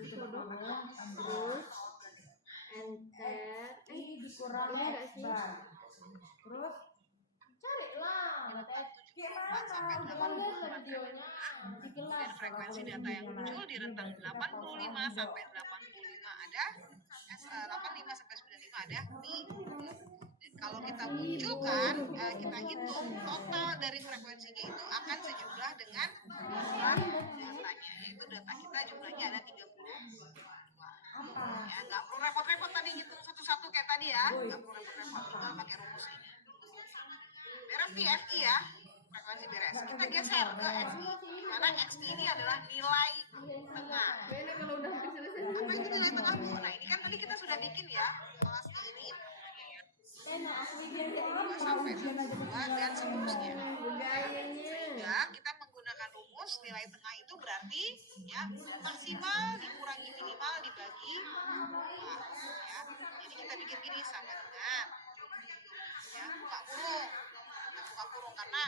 itu dong. Terus enter dikurangi terus cari lah dan frekuensi data yang muncul di rentang 85 sampai 85 ada 85 sampai 95 ada pi. Dan kalau kita munculkan, kita hitung total dari frekuensinya itu akan sejumlah dengan jumlah datanya, yaitu data kita jumlahnya ada 32. Ya, nggak perlu repot-repot tadi ngitung satu-satu kayak tadi ya, nggak perlu repot-repot, tinggal pakai rumus ini. Beres pi FI ya, frekuensi beres. Kita geser ke XI, karena XI ini adalah nilai tengah. kalau udah selesai Apa itu nilai tengah Bu? Nah ini kan tadi kita sudah bikin ya, kelas ini sampai 2 dan seterusnya. Sehingga kita menggunakan rumus nilai tengah itu berarti ya maksimal dikurangi minimal dibagi 2 ya. Jadi kita bikin gini sama dengan ya buka kurung karena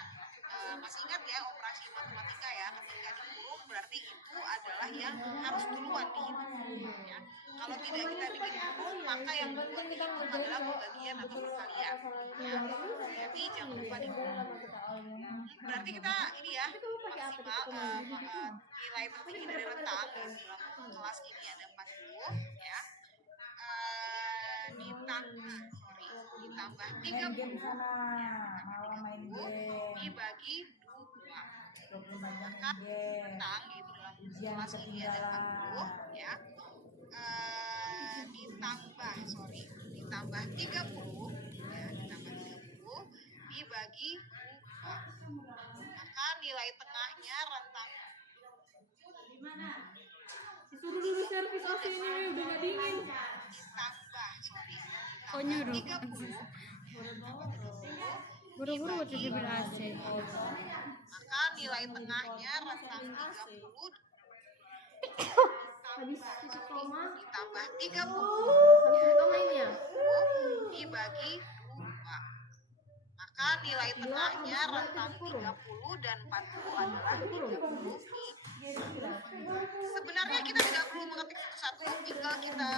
masih ingat ya operasi matematika ya, ketika dikurung berarti itu adalah yang harus duluan dihitung ya. Kalau tidak kita bikin kurung maka yang duluan dihitung adalah pembagian atau perkalian ya. Jadi jangan lupa dikurung. Berarti kita ini ya maksimal nilai tertinggi dari rentang dalam kelas ini ada 40 ya, ditambah 30 dibagi 2 maka rentang gitu dalam kelas ini ada 40 ya, ditambah 30 ya, ditambah 30 dibagi 2 maka nilai tengahnya rentang disuruh dulu servis AC ini udah nggak dingin. Oh nyuruh buru-buru waktu dia AC. Maka nilai tengahnya rentang 30 Habis titik koma ditambah 30 titik koma ini ya. dibagi 2 maka nilai tengahnya rentang 30 dan 40 adalah 30 pi. Sebenarnya kita tidak perlu mengetik satu-satu, tinggal kita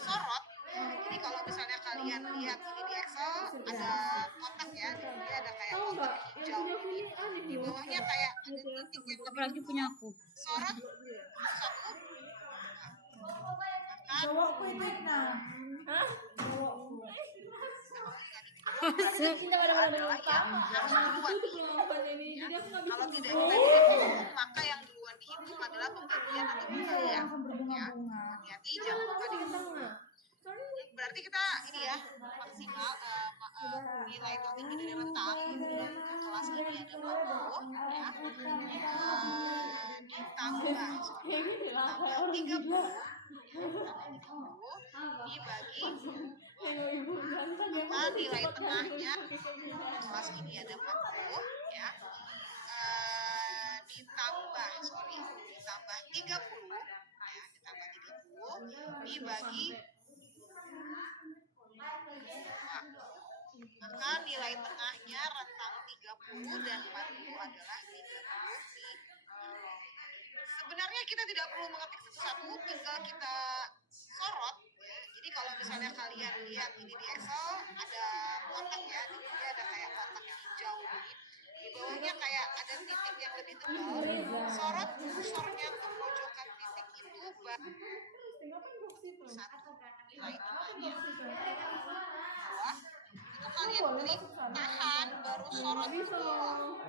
sorot. Jadi kalau misalnya kalian lihat ini di Excel ada kotak ya, dia ada kayak kotak hijau ini, di bawahnya kayak ada titik yang Apalagi punya aku. sorot satu. Cowokku itu nah. Kita Adalah yang harus duluan ini jadi aku nggak bisa. kalau tidak kita dihitung maka yang duluan dihitung adalah pembagian atau perkalian ya. Hati-hati jangan lupa dihitung. Berarti kita ini ya maksimal nilai tertinggi dari rentang kelas ini ada 40 ya, ditambah 30 dibagi maka nilai tengahnya kelas ini ada 40 ya, ditambah 30 ya, ditambah 30 dibagi maka nilai tengahnya rentang 30 dan 40 adalah 30 pi. Sebenarnya kita tidak perlu mengetik satu-satu, tinggal kita sorot ya. Jadi kalau misalnya kalian lihat ini di Excel ada kotak ya, di sini ada kayak kotak hijau ini, di bawahnya kayak ada titik yang lebih tebal, sorot kursornya ke pojokan titik itu satu nilai tengahnya bawah itu kalian klik tahan baru sorot dulu.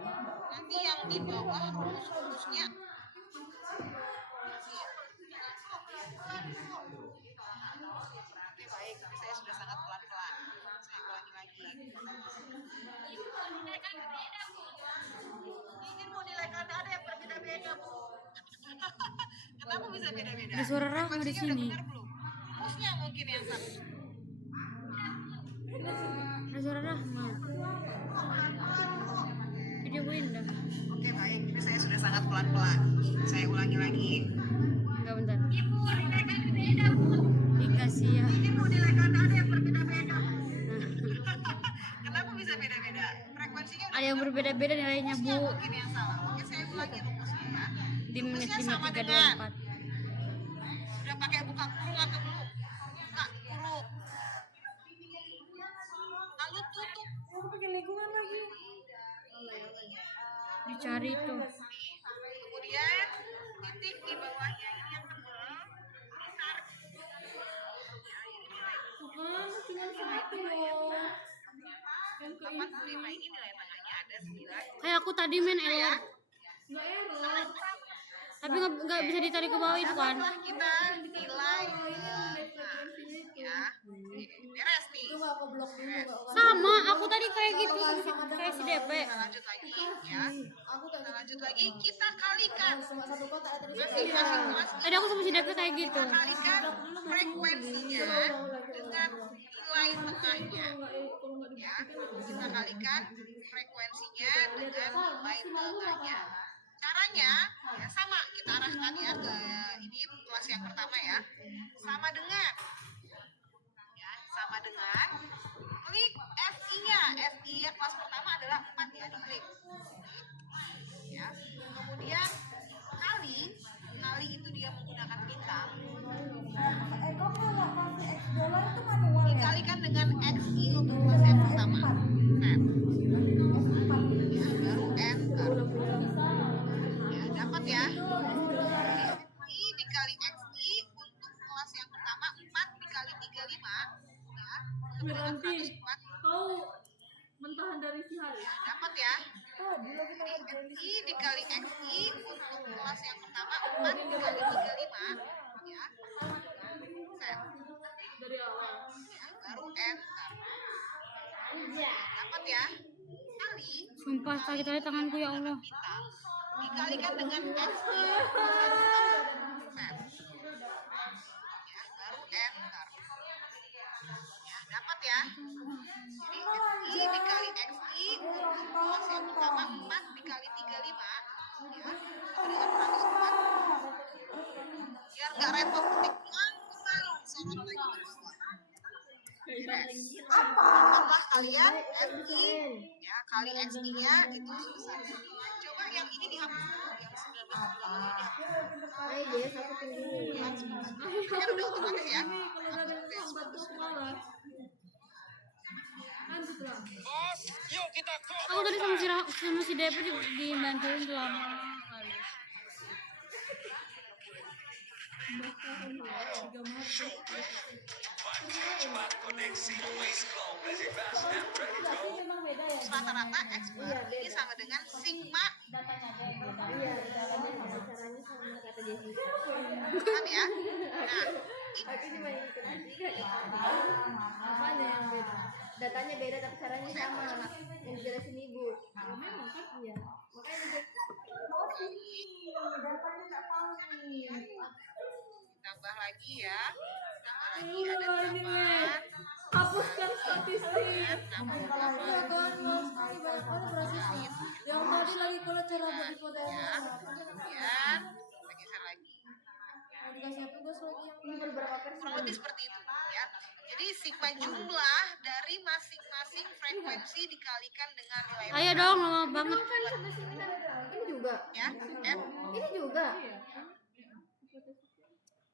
Nanti yang di bawah rumus-rumusnya oke baik, tapi saya sudah sangat pelan-pelan. Saya ulangi lagi. Ini mau nilai kata ada yang berbeda-beda Bu. Kenapa bisa beda-beda? Ada suara Rahma di sini. Rumusnya mungkin yang satu. Ada suara Rahma. Video Winda. Oke baik, ini saya sudah sangat pelan-pelan. Saya ulangi lagi. Enggak bentar. Dikasih ya. Ini mau nilai kata ada yang berbeda-beda. Kenapa bisa beda-beda? Frekuensinya Ada yang berbeda-beda nilainya rumusnya Bu. mungkin yang salah. Oke saya ulangi rumusnya ya. Di menit Rumusnya sama 324. dengan Dicari tuh. Kemudian titik di bawahnya ini yang tebal ditarik. Bukan, cuma satu loh. Yang ke 85 ini nilai tengahnya ada 9. Kayak aku tadi main error. nggak error. Tapi nggak bisa ditarik ke bawah itu kan. Setelah kita nilai ya, beres nih. Sama, aku tadi kayak gitu kayak si DP. Kita lanjut lagi ya. Kita lanjut lagi, kita kalikan. Masing-masing kelas Tadi aku sama si DP kayak gitu. kita kalikan frekuensinya dengan nilai tengahnya. Ya, kita kalikan frekuensinya dengan nilai tengahnya. Caranya ya sama, kita arahkan ya ke ini kelas yang pertama ya. Sama dengan klik SI-nya. SI-nya kelas pertama adalah 4 ya, diklik. Ya. Kemudian kali itu dia menggunakan bintang. Kok kalau kasih X dollar itu manual ya? Dikalikan dengan XI untuk kelas yang pertama. Tab. Ya, baru enter. Ya, dapat ya. XI dikali XI untuk kelas yang pertama 4 dikali 35. Ya, Berarti 104. kau mentahan dari si Hari. Ya, dapat ya. Oh, dulu kita kerjain XI dikali XI untuk kelas yang pertama 4 dikali 35. Ya. Tab. Dari awal. Ya, baru enter. Dapat ya. Sumpah sakit hati tanganku ya Allah. Bintang dikalikan dengan XI untuk kelas yang pertama. Tab. Ya, baru enter. Ya, dapat ya. Jadi XI dikali XI untuk kelas yang pertama 4 dikali 35. Ya, dengan 104. Biar nggak repot ketik kembali sorot lagi ke bawah. Tambah kalian FI ya kali XI-nya itu sebesar ini. Coba yang ini dihapus dulu, yang 19 ini dihapus. Kan udah otomatis ya. Kalau nggak ada yang sambat tuh aku malas. Lanjutlah. Aku tadi sama si DP dibantuin selama kali. Rata-rata X bar ini sama dengan sigma. Paham ya? Nah, Apanya yang beda? Datanya beda tapi caranya sama. Yang dijelasin ibu. Memang kan? Iya. Makanya datanya nggak valid. tambah lagi ya. Tambah lagi Udah ada lah ini, 8. Weh. Hapuskan statistik. Tambah Iya 8. kan, mas sekali banyak banget berasnya. Yang tadi lagi kalau cara buat di foto Ya. Kemudian bergeser lagi. mau dikasih tugas lagi yang ini beberapa versi. Kurang lebih seperti itu ya. Jadi sigma jumlah dari masing-masing frekuensi dikalikan dengan nilai Ayo dong, lama banget. Ini juga. ya. F Ini juga.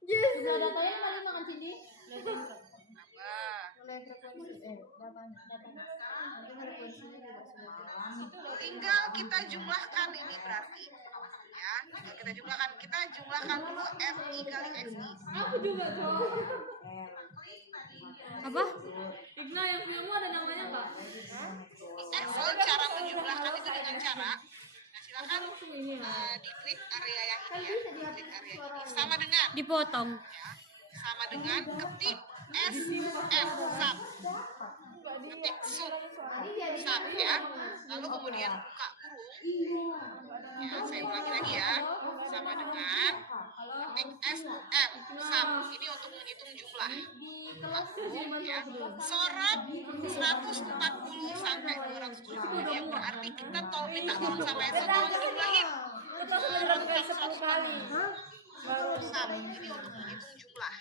Yes. Nah, datanya tadi makan sini. tambah. Mulai frekuensi datanya. Nanti frekuensinya juga semua. Tinggal kita jumlahkan ini berarti ya. Tinggal kita jumlahkan dulu FI kali XI. Aku juga, cowok. Apa? Igna yang punyamu ada namanya nggak? Di Excel cara menjumlahkan itu dengan cara silakan Langsung ini ya. diklik area yang ini ya. Diklik area ini sama dengan Dipotong. ya. Sama dengan ketik SF sub. Ketik sub ya. Lalu kemudian buka kurung. Ya, saya ulangi lagi ya. Sama dengan ketik SF sub. Ini untuk menghitung jumlah. Buka kurung ya. Sorot 140 sampai 270. Yang berarti kita minta tolong sama Enso tolong jumlahin. Rentang 10 kali. Sub. Ini untuk menghitung jumlah.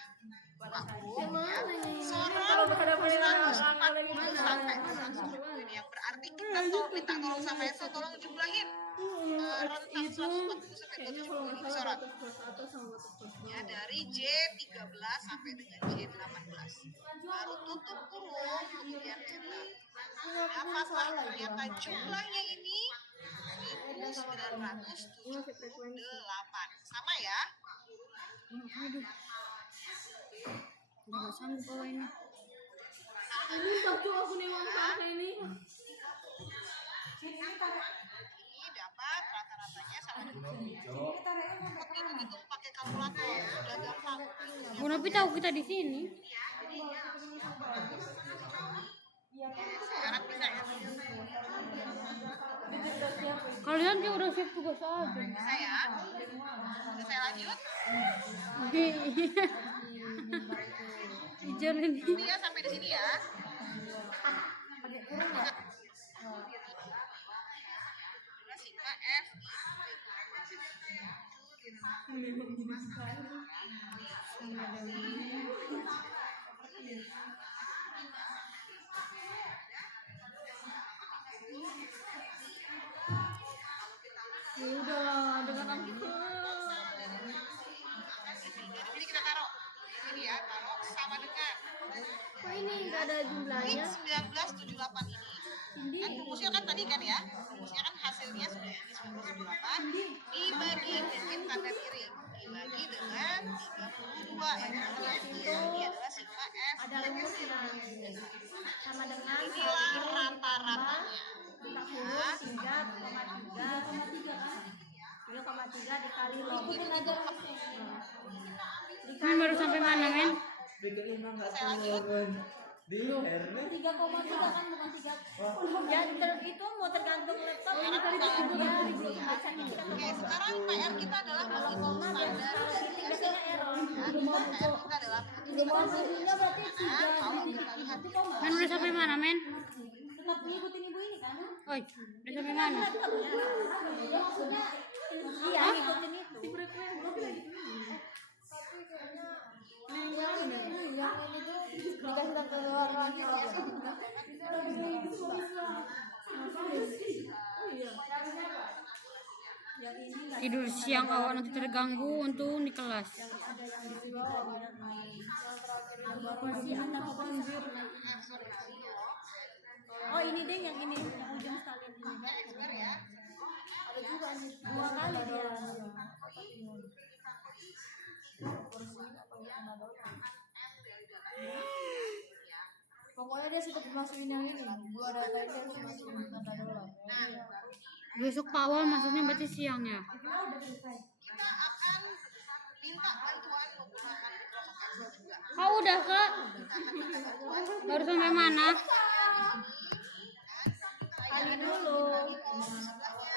Buka kurung ya. Sorot 140 sampai 270. Yang berarti kita minta tolong sama Enso tolong jumlahin. Rentang 140 sampai 270 ini sorot. Ya, dari J13 sampai dengan J18. Baru tutup kurung, kemudian enter. Dapatlah ternyata jumlahnya ini 1978. Sama ya? Aduh. Udah gak sanggup bawa ini. Ini baju aku nih mangkak ini. Ini dapat rata-ratanya sama dengan hitung pakai kalkulator ya, udah gampang. Bu Novi tahu kita di sini. Sekarang bisa ya? Kalian juga udah siap tugas aja. Bisa ya? Bisa saya lanjut? Ijan ini. Ini ya sampai di sini ya. Sigma F Ya udah dengan aku. Jadi kita taruh di sini ya, taruh sama dengan Kok ini nggak ada jumlahnya? 1978 ini. Kan rumusnya kan tadi kan ya, rumusnya kan hasilnya sudah ini 1978 dibagi dengan tanda miring, dibagi dengan 32 yang ini adalah sigma F. Ada rumusnya sama dengan Inilah rata-ratanya. 3,3 dikali log. Men baru sampai mana, Men? Saya lanjut. Di R-nya 3,3 kan bukan 3. Ya itu mau tergantung laptop. Ini tadi Oke, sekarang PR kita adalah menghitung standar biasanya error. PR kita adalah kalau kita lihat Men udah sampai mana, Men? Tetap ngikutin ibu ini kan? Oi, udah sampai mana? Ya maksudnya iya ngikutin itu. Yang ini tuh dikasih tahu ke orang Tidur siang awak nanti terganggu untuk di kelas. Oh ini deh yang ini yang ujung sekalian ini ya. ada juga nih 2 kali dia pokoknya dia tetap masukin yang ini 2 data itu harus masukin tanda dolar. Besok Pak Awal masuknya berarti siang ya? Kita akan minta bantuan menggunakan Microsoft Excel juga. Oh udah Kak? Baru sampai mana? Kali dulu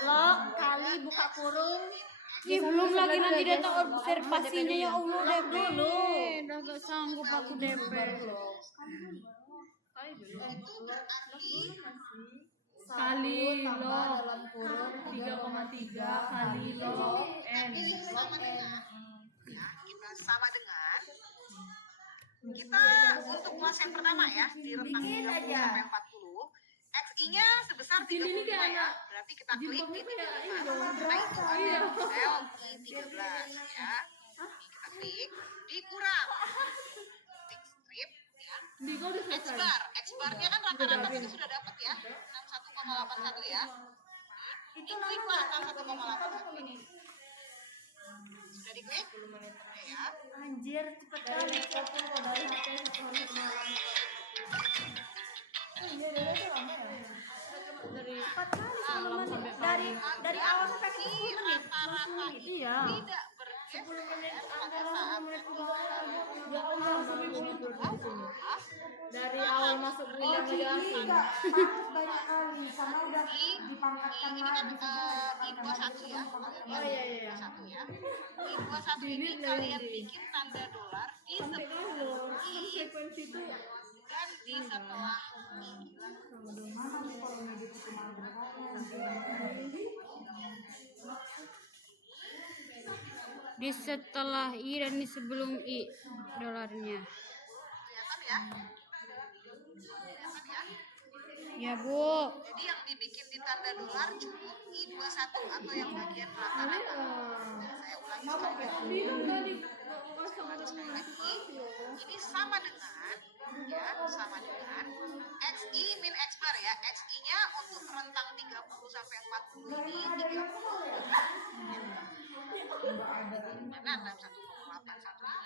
log kali buka kurung. Ih, belum lagi nanti data observasinya ya Allah DP dulu. Udah gak sanggup aku DP. Kali lo 3,3 kali lo n. Ya, kita sama dengan kita untuk kelas yang pertama ya di rentang 30 sampai 40 XI-nya sebesar 35 ya. Berarti kita klik di 35. Kita hitung aja L13 ya. Kita klik dikurang tick strip ya. X bar-nya kan rata-rata tadi sudah dapat ya. 61,81 ya. Itu kliklah 61,81 ini. Sudah diklik? Oke ya. Anjir cepet kali. Dari awal sampai ke 10 menit. Rata-rata Iya. tidak bergeser pada saat Ya Allah, Dari awal masuk kuliah ngejelasin. banyak kali karena udah dipangkatkan ini kan I21 ya. Oh iya. I21 ya. I21 ini kalian bikin tanda dolar di Sampai kan sebelum loh, kan frekuensi itu dan di setelah Di setelah I dan di sebelum I dolarnya. kelihatan ya. Kelihatan ya. Ya Bu. Jadi yang dibikin di tanda dolar cukup I21 atau yang bagian rata-rata. Saya ulangi sekali lagi. Ini sama dengan ya, sama dengan XI min X bar ya. XI-nya untuk rentang 30 sampai 40 ini 35 dalam 1,81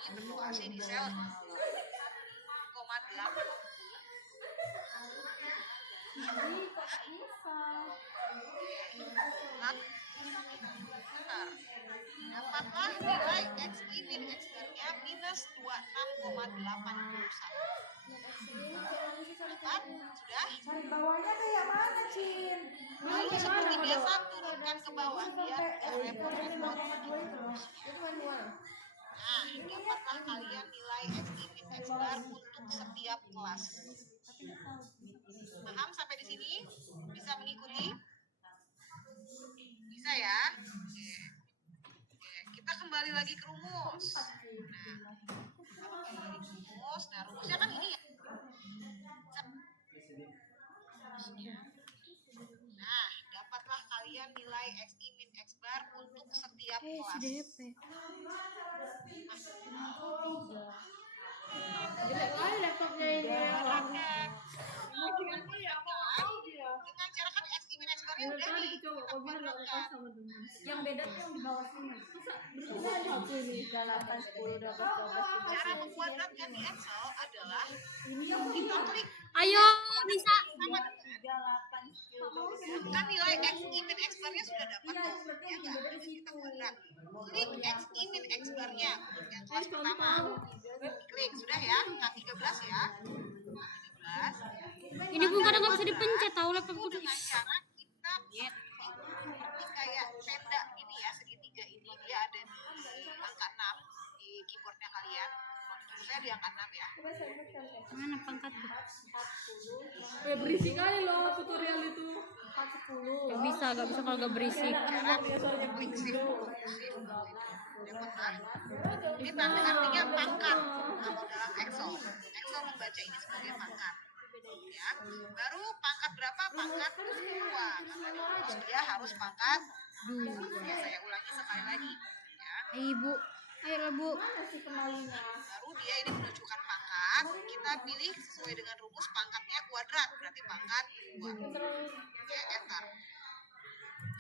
ini berlokasi di sel 0,8. Jadi kok bisa? Benar. Dapatlah nilai XI min X-bar-nya minus 26,81. Dapat? Sudah? Cari bawahnya kayak mana, Cin? Lalu seperti biasa turunkan ke bawah biar repot-repot. Itu manual. Nah, dapatlah kalian nilai XI min X-bar untuk setiap kelas. Paham sampai di sini? Bisa mengikuti? Bisa ya? Oke. Kita kembali lagi ke rumus. Nah, rumusnya kan ini ya. Nah, dapatlah kalian nilai XI min X-bar untuk setiap kelas. Jelek kali laptopnya ini. Dengan cara kan XI min X-bar-nya udah nih. Yang beda tuh yang di bawah sini. Bisa satu nih, 8, 10, 12, 13. Cara membuatnya di Excel adalah kita klik Ayo, bisa. sama kan nilai XI min X-bar-nya sudah dapat tuh. Ya enggak? Kita kuadrat. Klik XI min X-bar-nya yang kelas pertama. Klik sudah ya, angka 13 ya. Angka 13. Ini pun kadang nggak bisa dipencet tahu laptopku tuh. Dengan cara kita seperti kayak tenda ini ya, segitiga ini dia ada di angka 6 di keyboardnya kalian. Menurut saya di angka 6 ya. Mana pangkatnya? Berisik kali loh tutorial itu. 40. Gak bisa kalau gak berisik. Cara klik shift dapat. Ini tanda artinya pangkat kalau dalam Excel. Excel membaca ini sebagai pangkat. Ya. Baru pangkat berapa? Pangkat 2. Terus dia harus pangkat 2. Ya, saya ulangi sekali lagi. Ya. Ibu, ayo Bu. Baru dia ini menunjukkan pangkat. Kita pilih sesuai dengan rumus pangkatnya kuadrat. Berarti pangkat 2. Ya, enter.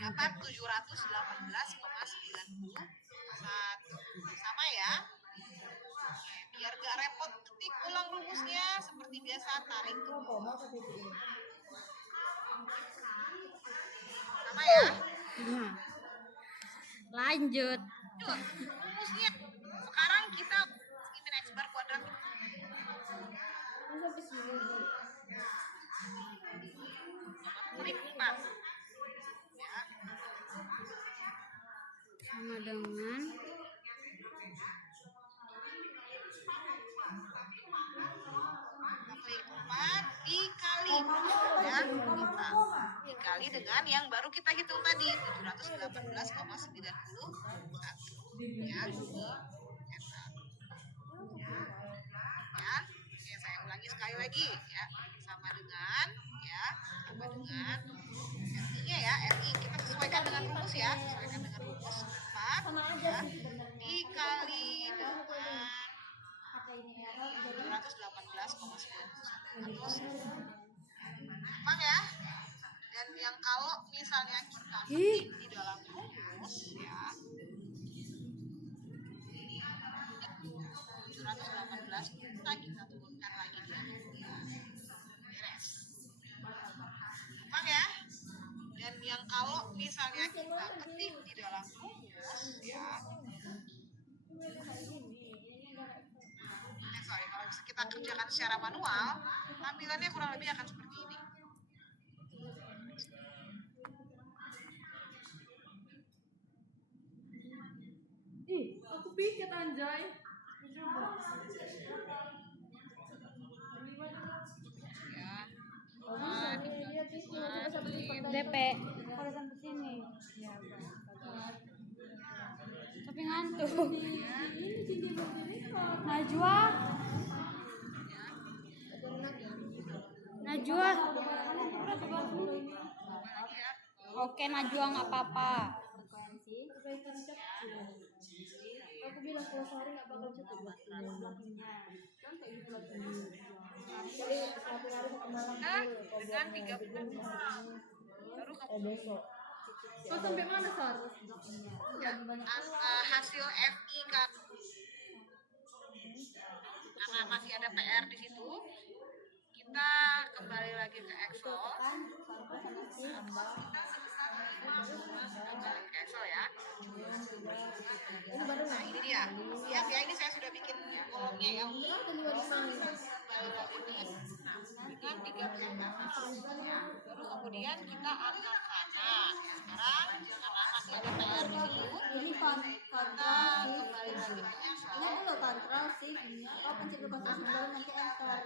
Dapat 718,91. Sama ya. Oke, biar gak repot ketik ulang rumusnya seperti biasa tarik ke bawah. Sama ya. Nah, lanjut. Yuk, rumusnya. Sekarang kita min X-bar kuadrat. Klik 4. Ya. Sama dengan Klik 4 dikali ya, kita dikali dengan yang baru kita hitung tadi 718,91 ya. Ya, oke, saya ulangi sekali lagi ya, sama dengan RI-nya ya, RI kita sesuaikan dengan rumus ya, sesuaikan dengan rumus 4 ya, dikali dengan 718,91. Gampang ya. Dan yang kalau misalnya kita ketik di dalam rumus ya 718 kita turunkan lagi dia. Beres. Gampang ya. Dan yang kalau misalnya kita ketik di dalam rumus ya kalau kita kerjakan secara manual, tampilannya kurang lebih akan seperti ini. Ih, aku piket anjay. DP. Kalau sampai sini. Tapi ngantuk. Najwa. Najwa. Oke, Najwa nggak apa-apa. Aku bilang kalau sehari nggak bakal cukup. Dengan 30 baru kamu Besok. Oh, sampai mana, Sar? Ya, hasil FI kan karena masih ada PR di situ, kita kembali lagi ke Excel. Kembali ke Excel ya. Nah ini dia. Lihat ya, ini saya sudah bikin kolomnya ya. Kembali lagi ke dengan 3 ya. Baru kemudian kita angkat kanan. Sekarang karena masih ada PR di situ, Ini kita kembali lagi ke Excel. lihat dulu kontrol sih. Oh, pencet dulu kontrol baru nanti enter.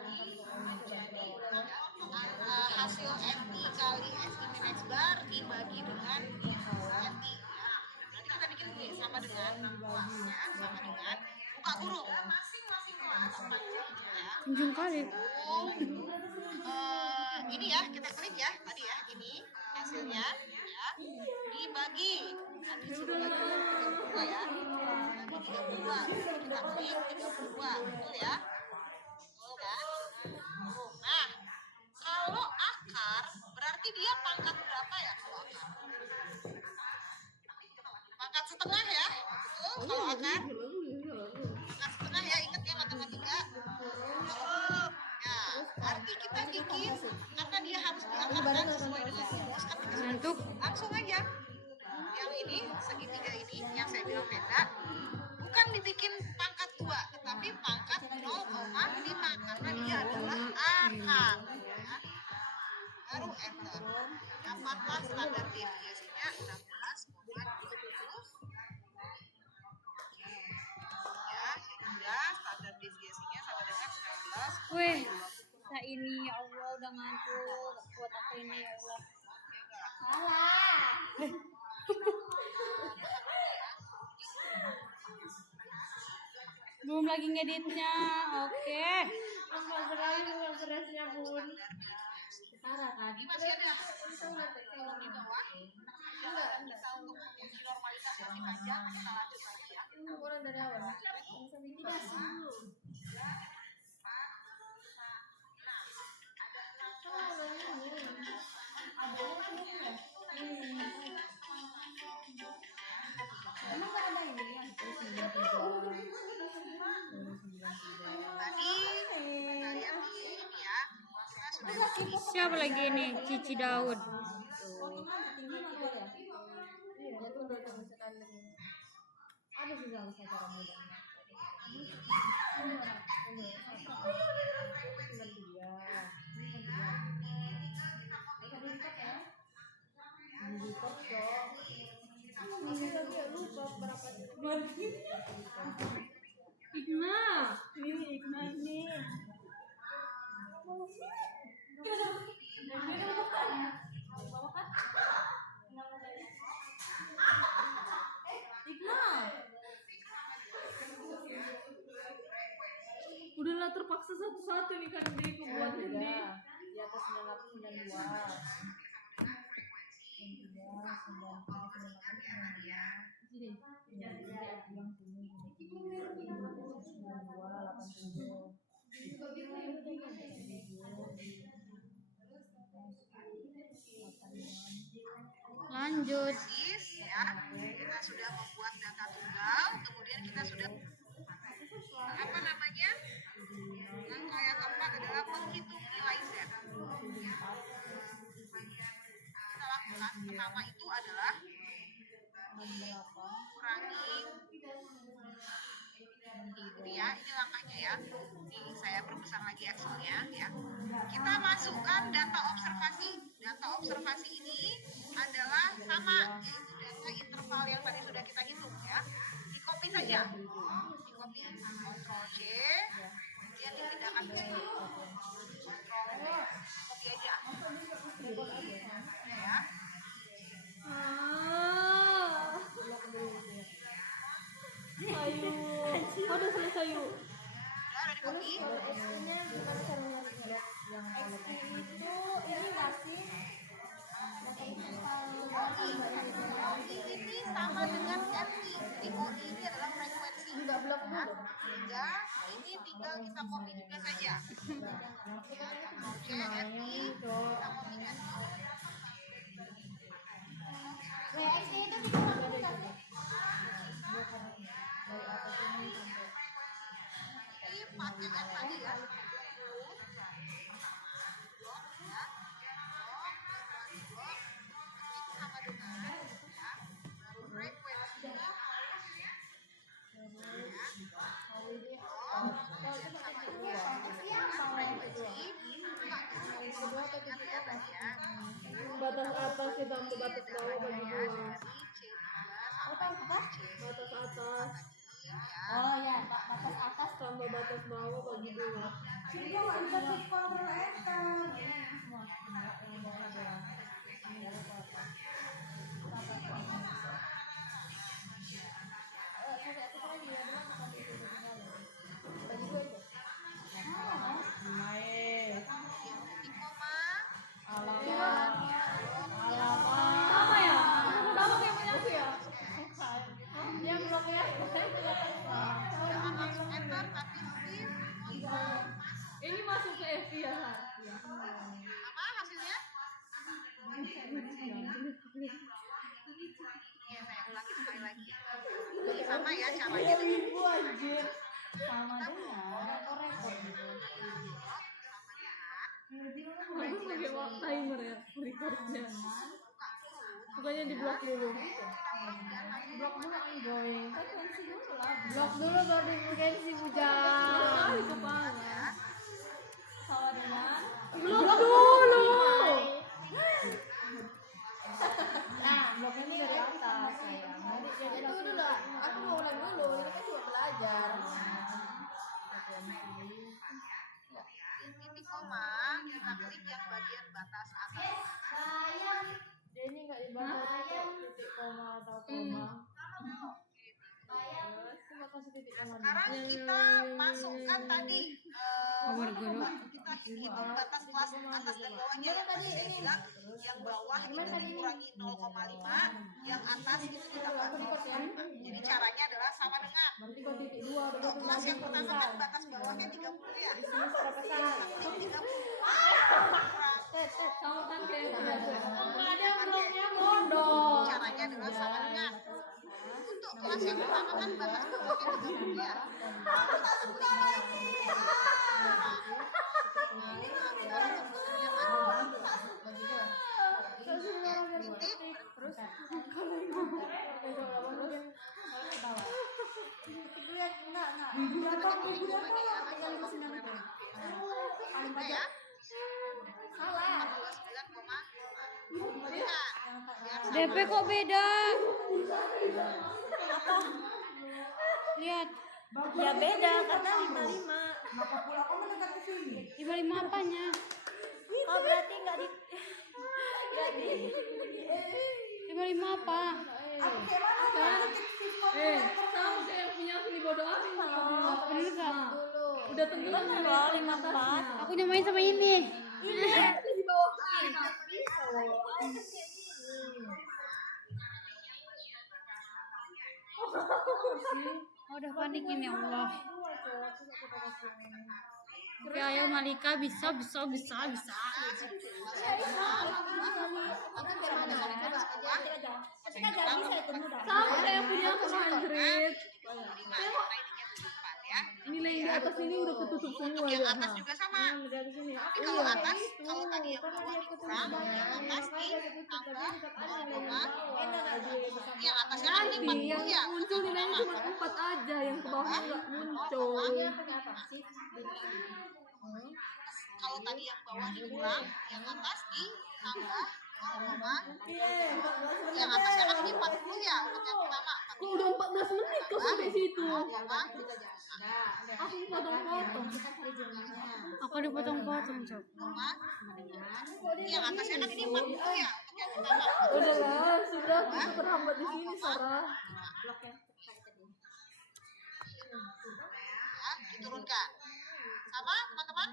Jadi hasil FI kali estimate X bar dibagi dengan FI ya. Nanti kita bikin sama dengan buka kurung masing-masing kelas ya. Kunjung kali. Ini ya kita klik ya tadi ya, ini hasilnya ya, dibagi nanti sudah bagi 32 ya, bagi 32 kita klik 32 betul ya, betul kan. Nah kalau akar berarti dia pangkat berapa ya kalau akar? Pangkat setengah ya, betul kalau akar pangkat setengah ya, ingat ya matematika. Ya, arti kita bikin karena dia harus diakarkan sesuai dengan rumus kan kita Ngantuk. langsung aja. Yang ini segitiga ini yang saya bilang beda, bukan dibikin pangkat 2 tetapi pangkat 0,5 karena dia adalah akar ya. Baru enter. Dapatlah standar deviasinya 16,7. Ya, ini ya standar deviasinya sama dengan 19. Weh, kita ini ya Allah udah ngantuk. Buat apa ini ya Allah? Salah. Belum lagi ngeditnya. Oke. Lama sekali prosesnya, Bun. Parah kan? Ini masih ada kolom di bawah. Kita untuk normalisasi masih panjang, kita lanjut lagi ya. Orang dari awal. Emang nggak ada ini yang Tadi kita lihat di ini ya, kita sudah Siapa lagi ini? Cici Daud. ada juga cara mudah. Igna. Ini Igna nih. Igna. Udahlah terpaksa satu-satu nih kan diriku buat ini. Di atas 9892. Lanjut. ya. Kita sudah membuat data tunggal, kemudian kita sudah apa namanya? Langkah yang keempat adalah menghitung nilai Z. Kita lakukan pertama itu adalah kurangi ini ya, ini langkahnya ya. Ini saya perbesar lagi Excelnya ya. Kita masukkan data observasi. Data observasi ini adalah sama yaitu data interval yang tadi sudah kita hitung ya. Di copy saja. Di copy, Ctrl C, kemudian dipindahkan ke sini. Ctrl V, copy aja. Ya. Ayo. Udah selesai yuk. Udah di copy. OI ini sama dengan FI. Jadi OI ini adalah frekuensi. Enggak blok dulu. Ya, ini tinggal kita copy juga saja. Ya, Ctrl C, FI, kita copy FI. WXD itu bisa langsung dikasih. Ini partnya kan tadi ya. Sama dengan frekuensi Batas atas ditambah batas bawah bagi dua. Batas atas. Batas atas Oh ya, batas atas. tambah batas bawah bagi dua. Sini mau dikasih kontrol enter. Sama ya? Sama kayak punya aku ya? Yang bloknya. enter tapi shift Ini masuk ke FB ya, Har? apa hasilnya? Ya saya ulangi sekali lagi. Ini sama ya caranya. Ibu anjir. Sama dengan rekor gitu. Aku pakai timer ya, recordnya. Bukannya di blok dulu. Blok dulu Anjoy. Blok dulu baru frekuensi bujang. Sekali kepala. Sama dengan Blok dulu. nah, blok ini dari atas sayang. Itu dulu, aku mau ulang dulu. Ini kan cuma belajar. Titik koma kita klik yang bagian batas atas. Dia ini nggak dibatasi titik koma atau koma. Coba kasih titik koma. Sekarang kita masukkan tadi kita hitung batas kelas atas dan bawahnya. Yang tadi saya bilang yang bawah itu dikurangi 0,5, yang atas itu kita bagi. Jadi caranya adalah sama dengan Berarti kau titik 2 untuk kelas yang pertama kan batas bawahnya 30 ya. Klik 30. Sama kan kayak punya aku. ada bloknya bodoh. Caranya adalah sama dengan untuk kelas yang pertama kan batas bawahnya 30 ya. Titik Terus ya. Salah. 49,5. DP kok beda? Lihat. Ya beda karena 55. Maka pula kau mendekat ke sini. 55 apanya? Oh berarti nggak di 55 apa? Aku kayak mana? Sama kayak punya aku nih bodoh amat. Bener gak? Udah tenggelam ya. bawah 54. Aku nyamain sama ini. Di bawah. Oh, udah panik ini ya Allah. Oke, ayo Malika bisa. Aku biar ada coba aja. Tapi kan gak bisa itu mudah. Sama kayak punya aku anjrit. Ya. Nilai yang di atas ini udah ketutup semua Untuk yang ya. atas juga sama. Yang di atas ini. Tapi kalau atas, kalau tadi yang bawah dikurang, yang atas ditambah 0,5. Yang atasnya kan ini Nanti 40 yang ya. muncul nilainya cuma 4 aja, yang ke bawah nggak muncul. Kalau tadi yang bawah dikurang, yang atas ditambah 0,5. Yang atasnya kan ini 40 ya untuk yang pertama. Kok udah 14 menit kok sampai situ? 0,5. Aku potong-potong. Aku dipotong-potong, Cok. Yang atasnya kan ini 40 ya untuk yang pertama. Udah lah, sudah kita terhambat di sini, Sarah. Ya, diturunkan. Sama teman-teman?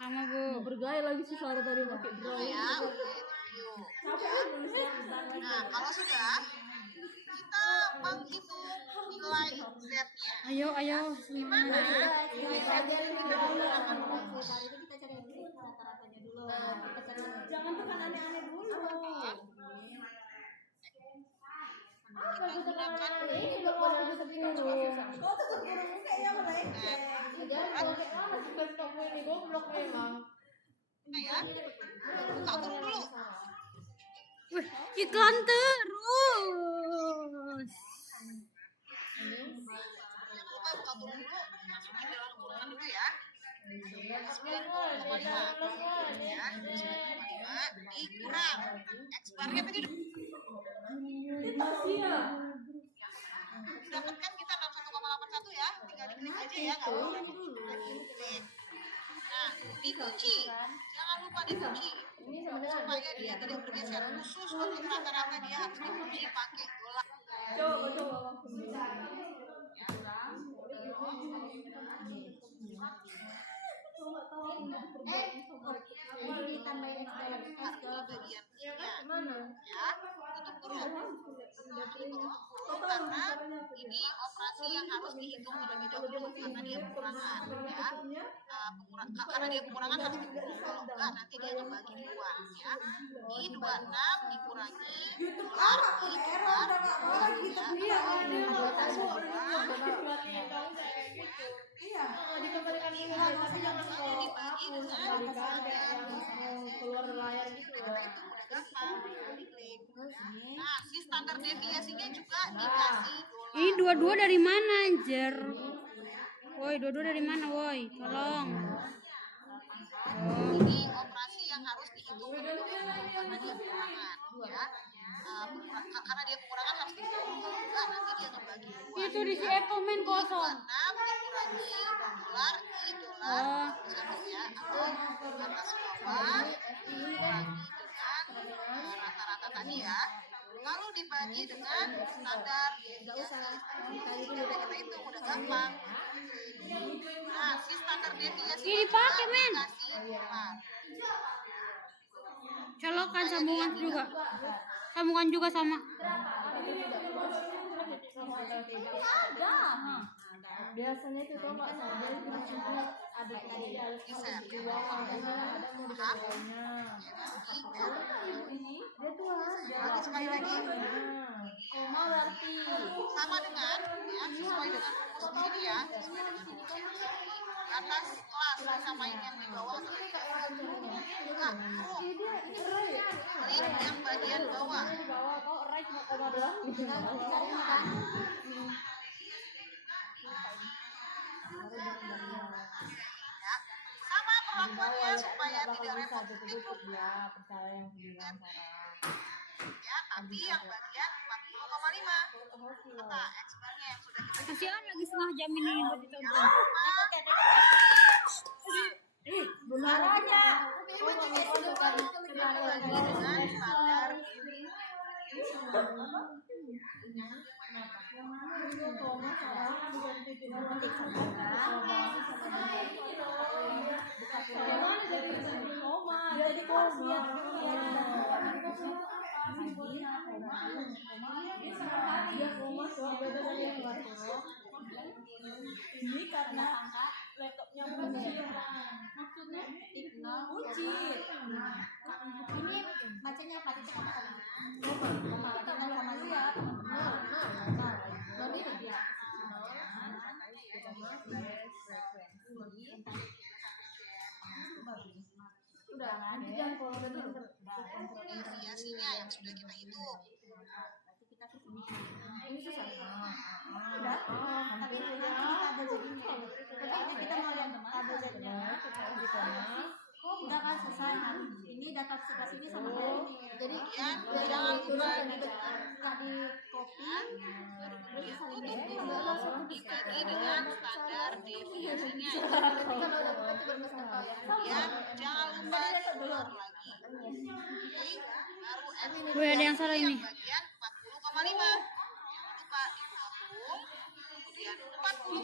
Sama, Bu. Bergaya lagi sih Sarah tadi pakai draw. Ya, oke, thank you. Nah, kalau sudah, kita menghitung nilai Z-nya. Ayo. Gimana? Jangan tekan aneh-aneh dulu. menggunakan Ini belum mau ditutupin dulu. Oh, tutup burung kayaknya melenceng. Jangan kalau kayak mana sih laptop ini goblok memang. ya. Buka burung dulu. Wih, iklan terus. Jangan lupa buka burung dulu. Masukin dalam kurungan dulu ya. 9,5 ya, 9,5 dikurang X-barnya tadi dapatkan kita 61,81 ya, tinggal diklik aja ya, nggak perlu lagi klik. Nah, dikunci, jangan lupa dikunci supaya dia tidak bergeser. Khusus untuk rata-rata dia harus dikunci pakai dolar. Ditambahin Kartu bagian ininya ya, tutup kurung karena ini operasi yang harus dihitung terlebih dahulu karena dia kekurangan ya. Karena dia kekurangan harus dikurung, kalau enggak nanti dia kebagi dua ya. I 26 dikurangi dolar I dolar ya, atas semua Iya. dikembalikan ini tapi jangan kalau dibagi dengan kembalikan kayak yang mau keluar layar gitu itu udah gampang, tinggal diklik. Nah, si standar deviasinya juga dikasih dolar. Ini dua-dua dari mana anjir? Woi, dua-dua dari mana woi? Tolong. Ini operasi yang harus dihitung terlebih dahulu karena dia kekurangan ya. Karena dia kekurangan harus dihitung, kalau enggak nanti dia kebagi dua. Itu di si Eto men kosong. 26 dikurangi dolar I dolar sama ya, atau atas bawah dikurangi dengan rata-rata tadi ya, lalu dibagi dengan standar deviasi. Udah kita hitung, udah gampang. Nah, si standar deviasi Ini dipakai, men. dikasih dolar. Colokan sambungan juga. Sambungan juga sama. Biasanya itu tuh Pak Sarja itu ada tadi harus dua, ada mau dikasihnya. Dia tuh Lagi sekali lagi koma berarti sama dengan ya, sesuai dengan rumus di sini ya, sesuai dengan rumus yang di sini. Di atas kelas samain yang di bawah. Buka kurung, klik yang bagian bawah. di bawah kok erai cuma koma doang. Ya, sama perlakuannya supaya tidak repot diklik Ya, percaya yang bilang ya, tapi yang bagian 40,5 kata X-barnya yang sudah kita Kasihan lagi setengah jam ini buat ditonton. Benarnya. dengan standar Jadi kasihan. Ini karena laptopnya buncit. Maksudnya buncit. Ini bacanya apa? Itu apa? deviasinya yang sudah kita hitung. Ini susah. Udah. Tapi kita ada jadinya. Tapi kita mau yang ada jadinya. Udah kan selesai kan. Ini data sebelah sini sama kayak ini. Jadi Jangan lupa nggak di copy. kemudian tutup kurung dibagi dengan standar deviasinya. Kemudian jangan lupa keluar lagi. Oke, baru F Wih, ada yang salah ini. bagian 40,5. Jangan lupa dibuka kurung, kemudian 40,5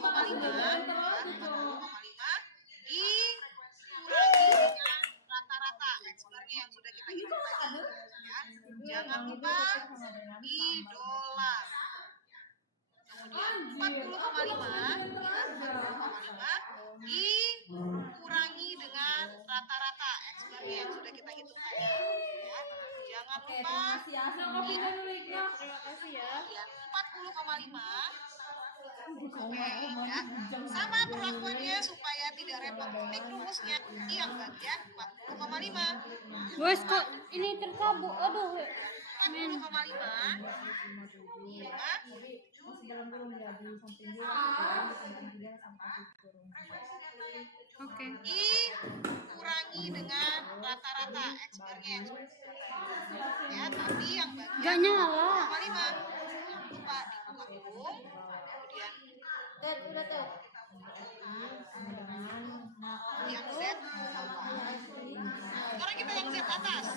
dikurangi dengan rata-rata X-barnya yang sudah kita hitung tadi ya. Jangan lupa di dolar. Kemudian 40,5 dikurangi dengan rata-rata X-barnya yang sudah kita hitung tadi ya. Jangan lupa di kemudian 40,5 Oke, ya. Sama perlakuannya supaya tidak repot klik rumusnya. I yang bagian 40,5. Wes kok ini terkabut. Aduh. 40,5. 5 Oke. I kurangi dengan rata-rata X-bar-nya yang ya, tapi yang bagian Gak nyala. 5 lupa dibuka kurung, kemudian Udah tuh. yang Z sekarang kita yang Z atas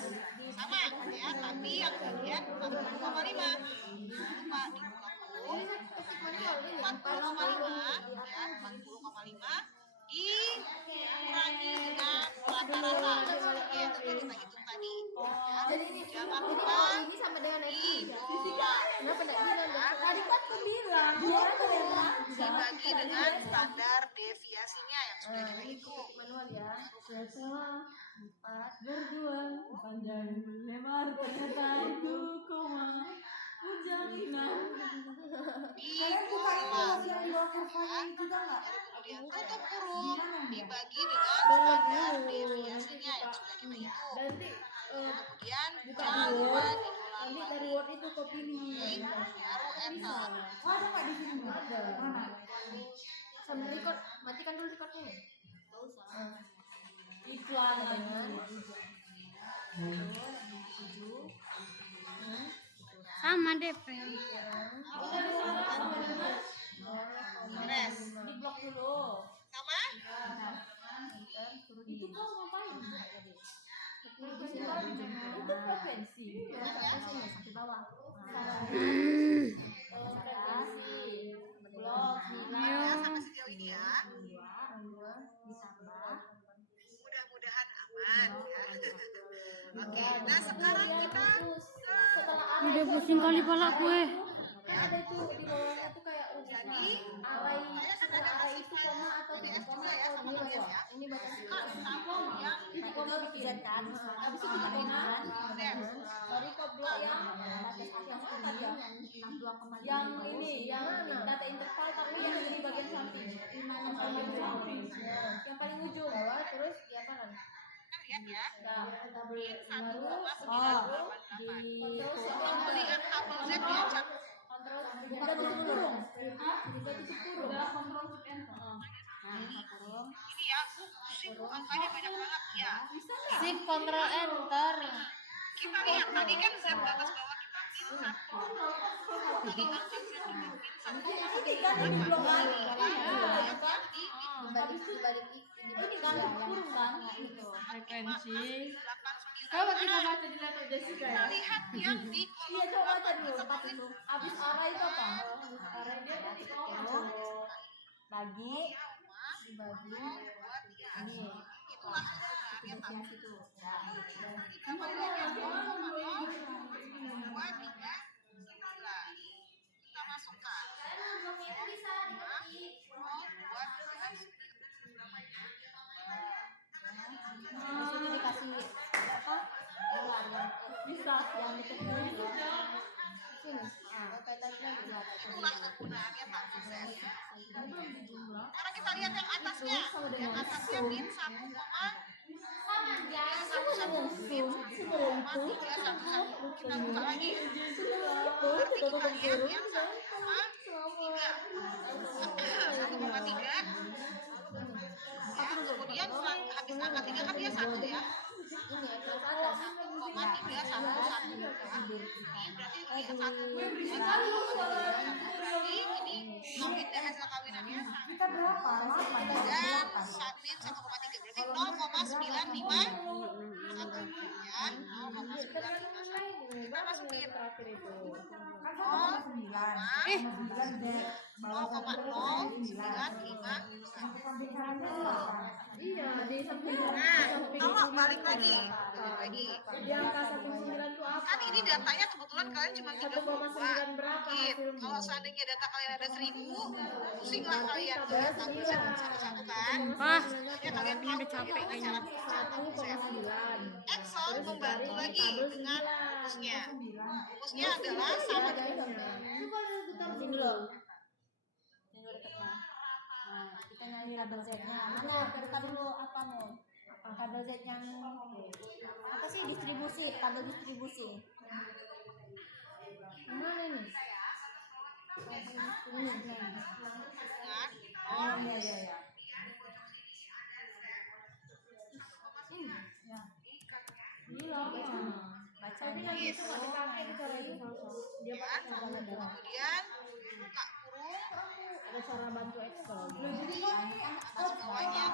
sama ya, tapi yang bagian 40,5 lupa dibuka kurung, 40,5 ya, 40,5 dikurangi dengan rata-rata seperti yang sudah kita hitung tadi ya. Jangan lupa Ini sama dengan dibagi Kenapa enggak bilang? Tadi kan aku bilang, dia kan yang dibagi dengan standar deviasinya yang sudah kita hitung. Manual ya. setelah 4 berjuang panjang lebar ternyata itu koma hujan Dikurangi yang dua kurvanya juga nggak? kemudian tutup kurung dibagi dengan standar deviasinya yang sudah kita hitung. Nanti Kemudian jangan lupa dikurangi dari word itu kau pilih. baru enter. Oh, ada nggak di sini? Ada. Mana? Sambil record, matikan dulu recordnya. Iklan lagi. Sama DP. Beres. Di blok dulu. Sama? Itu kau ngapain? Itu frekuensi. Sampai bawah. Frekuensi. Blok Ya, sampai sejauh ini ya. Ditambah. Mudah-mudahan aman ya. Oke, nah sekarang kita Udah pusing kali pala gue. Kan ada itu di bawahnya tuh kayak jadi arai, saya kan ada arai itu koma atau BS koma juga ya atau sama ini kalian baca. ya. Ini baca Kan tabung yang itu koma gitu ya kan. Habis itu di koma. Sorry kok blok yang batas atas tinggi yang 62,5. yang ini, yang Mana? data interval tapi yang di bagian samping. Yang paling samping. Yang paling ujung. Bawah terus ya apa kan? lihat ya. Nah, Kita beli baru 1,988. di Melihat tabel Z ya, Cak. kontrol udah tutup kurung. kita tutup kurung. Udah kontrol untuk enter. Kurung. Ini ya, pusing angkanya banyak banget ya. Shift Control Enter. Kita lihat tadi kan Z batas bawah kita min 1. Tadi angka Z juga min 1. Ketika di blok lagi. Habis itu balik ini kan kurung kan? Frekuensi. 89. Coba kita baca di laptop Jessica ya. Kita lihat yang di Iya, kolom coba baca kanan dulu. kita tulis Abis arah itu apa? Arah dia kan di bawah. bagi dibagi ini itu langsung lihat tabel. itu Dua, tiga, 9. Kita masukkan. 0, 2, 3, 9. di situ dikasih apa dolar yang Bisa. yang ditekan sini kaitannya juga Itulah kegunaannya tabel Z ya. Karena kita lihat yang atasnya. Yang atasnya min 1, kita buka lagi. Berarti kita lihat yang 1,3. Ya, kemudian habis angka 3 kan dia 1 ya. 1,311. Ini berarti lihat 1. Berarti ini nomor hasil kawinannya Kita berapa? dan min 1,3 berarti 0,951 ya, 0,951. Kita masukin 0,0951. Iya, di samping. Nah, kalau balik lagi. Di angka samping 9 itu apa? Kan ini datanya kebetulan kalian cuma 1,9 berapa hasilnya? Kalau seandainya data kalian ada 1000, pusing lah kalian ya. Tabel Z satu-satu kan. Wah, Ya kalian ini udah capek kayaknya. Excel membantu lagi dengan rumusnya. Rumusnya adalah sama dengan Sini dulu. Sini dulu dekatnya. Nah, kita nyari kabel Z-nya. Mana? Buka dulu apa mau? Kabel Z yang apa sih distribusi? Kabel distribusi. Mana ini? Ini. Oh iya. Ini loh bacanya itu nggak dipakai cara itu dia Ya. Kemudian buka kurung, ada cara bantu Excel. atas bawahnya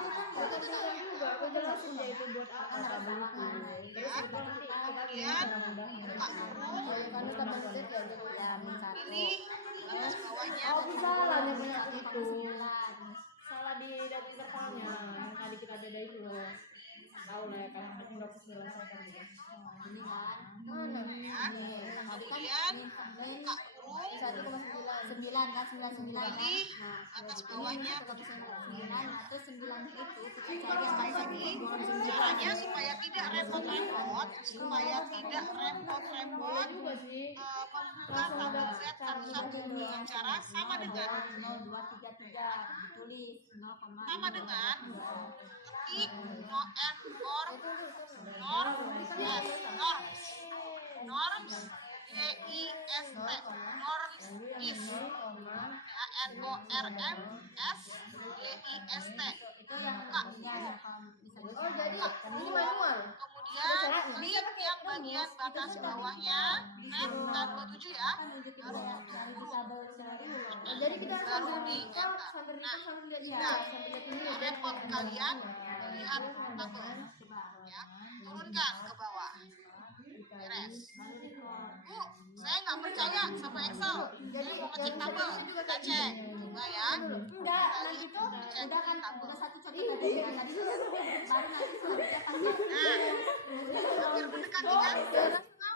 Juga aku jelasin dia itu buat apa cara bantu. Terus kita nanti kemudian buka kurung, pilih atas bawahnya salah nih banyak itu. Salah di data depannya yang tadi kita ada itu loh. Tahu lah ya karena kita udah selesaikan juga. ini kan mana kemudian buka kurung, 1,9 kan 99 pilih atas bawahnya 9 atau 9 itu kita cari yang sekali lagi. Caranya supaya tidak repot-repot, Juga sih. membuka tabel Z satu-satu dengan cara sama dengan 0233 ditulis 0, sama dengan ketik norms DIST norms is NORMS itu yang buka. oh jadi ini manual Kemudian klik yang bagian batas bawahnya net dan 27 ya, jadi kita baru di enter. Nah, tidak repot kalian lihat tabel ya, turunkan ke bawah. Beres. Bu, saya nggak percaya sama Excel. Saya mau ngecek tabel, kita cek. Coba ya. enggak nanti tuh udah kan udah satu contoh tadi baru nanti selanjutnya pasti Hampir mendekati kan?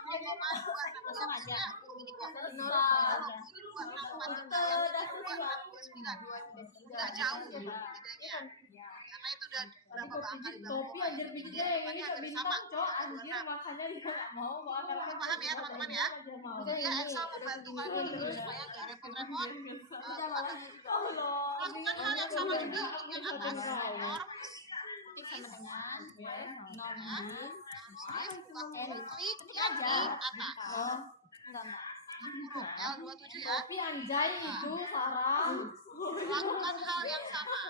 Mau buat sama aja. Ini kok nggak jauh bedanya. Karena itu udah berapa angka di bawah. Topi anjir bijinya yang ini Hampir bintang sama. cok anjir makanya dia nggak mau Lu paham ya teman-teman ya? Ya Excel membantu kalian itu supaya nggak repot-repot. Lakukan hal yang sama juga untuk yang atas. Norms sama dengan klik yang di atas. enggak L27 ya. tapi anjay itu Sarah Lakukan hal yang sama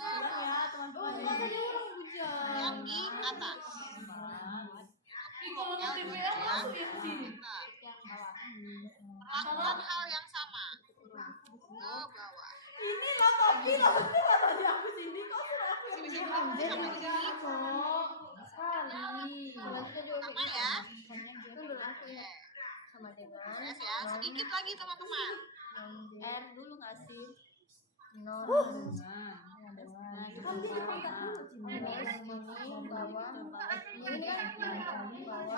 ya teman-teman yang di atas. kalau mau TPR masukin sini Lakukan hal yang sama ke bawah. ini loh topi loh betul tadi aku sini kok suruh aku yang Bisa bilang sampai di sini. sekali Sama ya. dulu aku ya sama dengan Beres ya. Sedikit lagi teman-teman. R dulu nggak sih nah itu kan dia dipegang dulu ini bawah ini kan bawah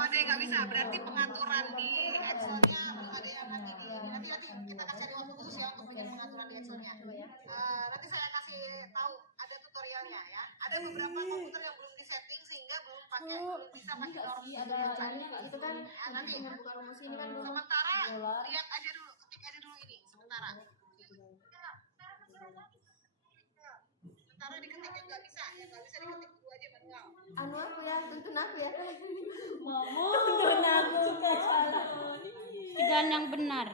Ada yang nggak bisa. Berarti pengaturan di Excelnya belum ada yang nanti kita kasih ada waktu khusus ya untuk belajar pengaturan di Excelnya. Nanti saya kasih tahu ada tutorialnya ya. Ada beberapa komputer yang belum disetting sehingga belum bisa pakai norm. ada caranya itu kan Nanti buka rumus ini kan dulu sementara lihat aja dulu, ketik aja dulu ini sementara. Sementara diketik yang nggak bisa diketik dulu aja manual. anu aku ya tuntun aku ya Kerjaan yang benar.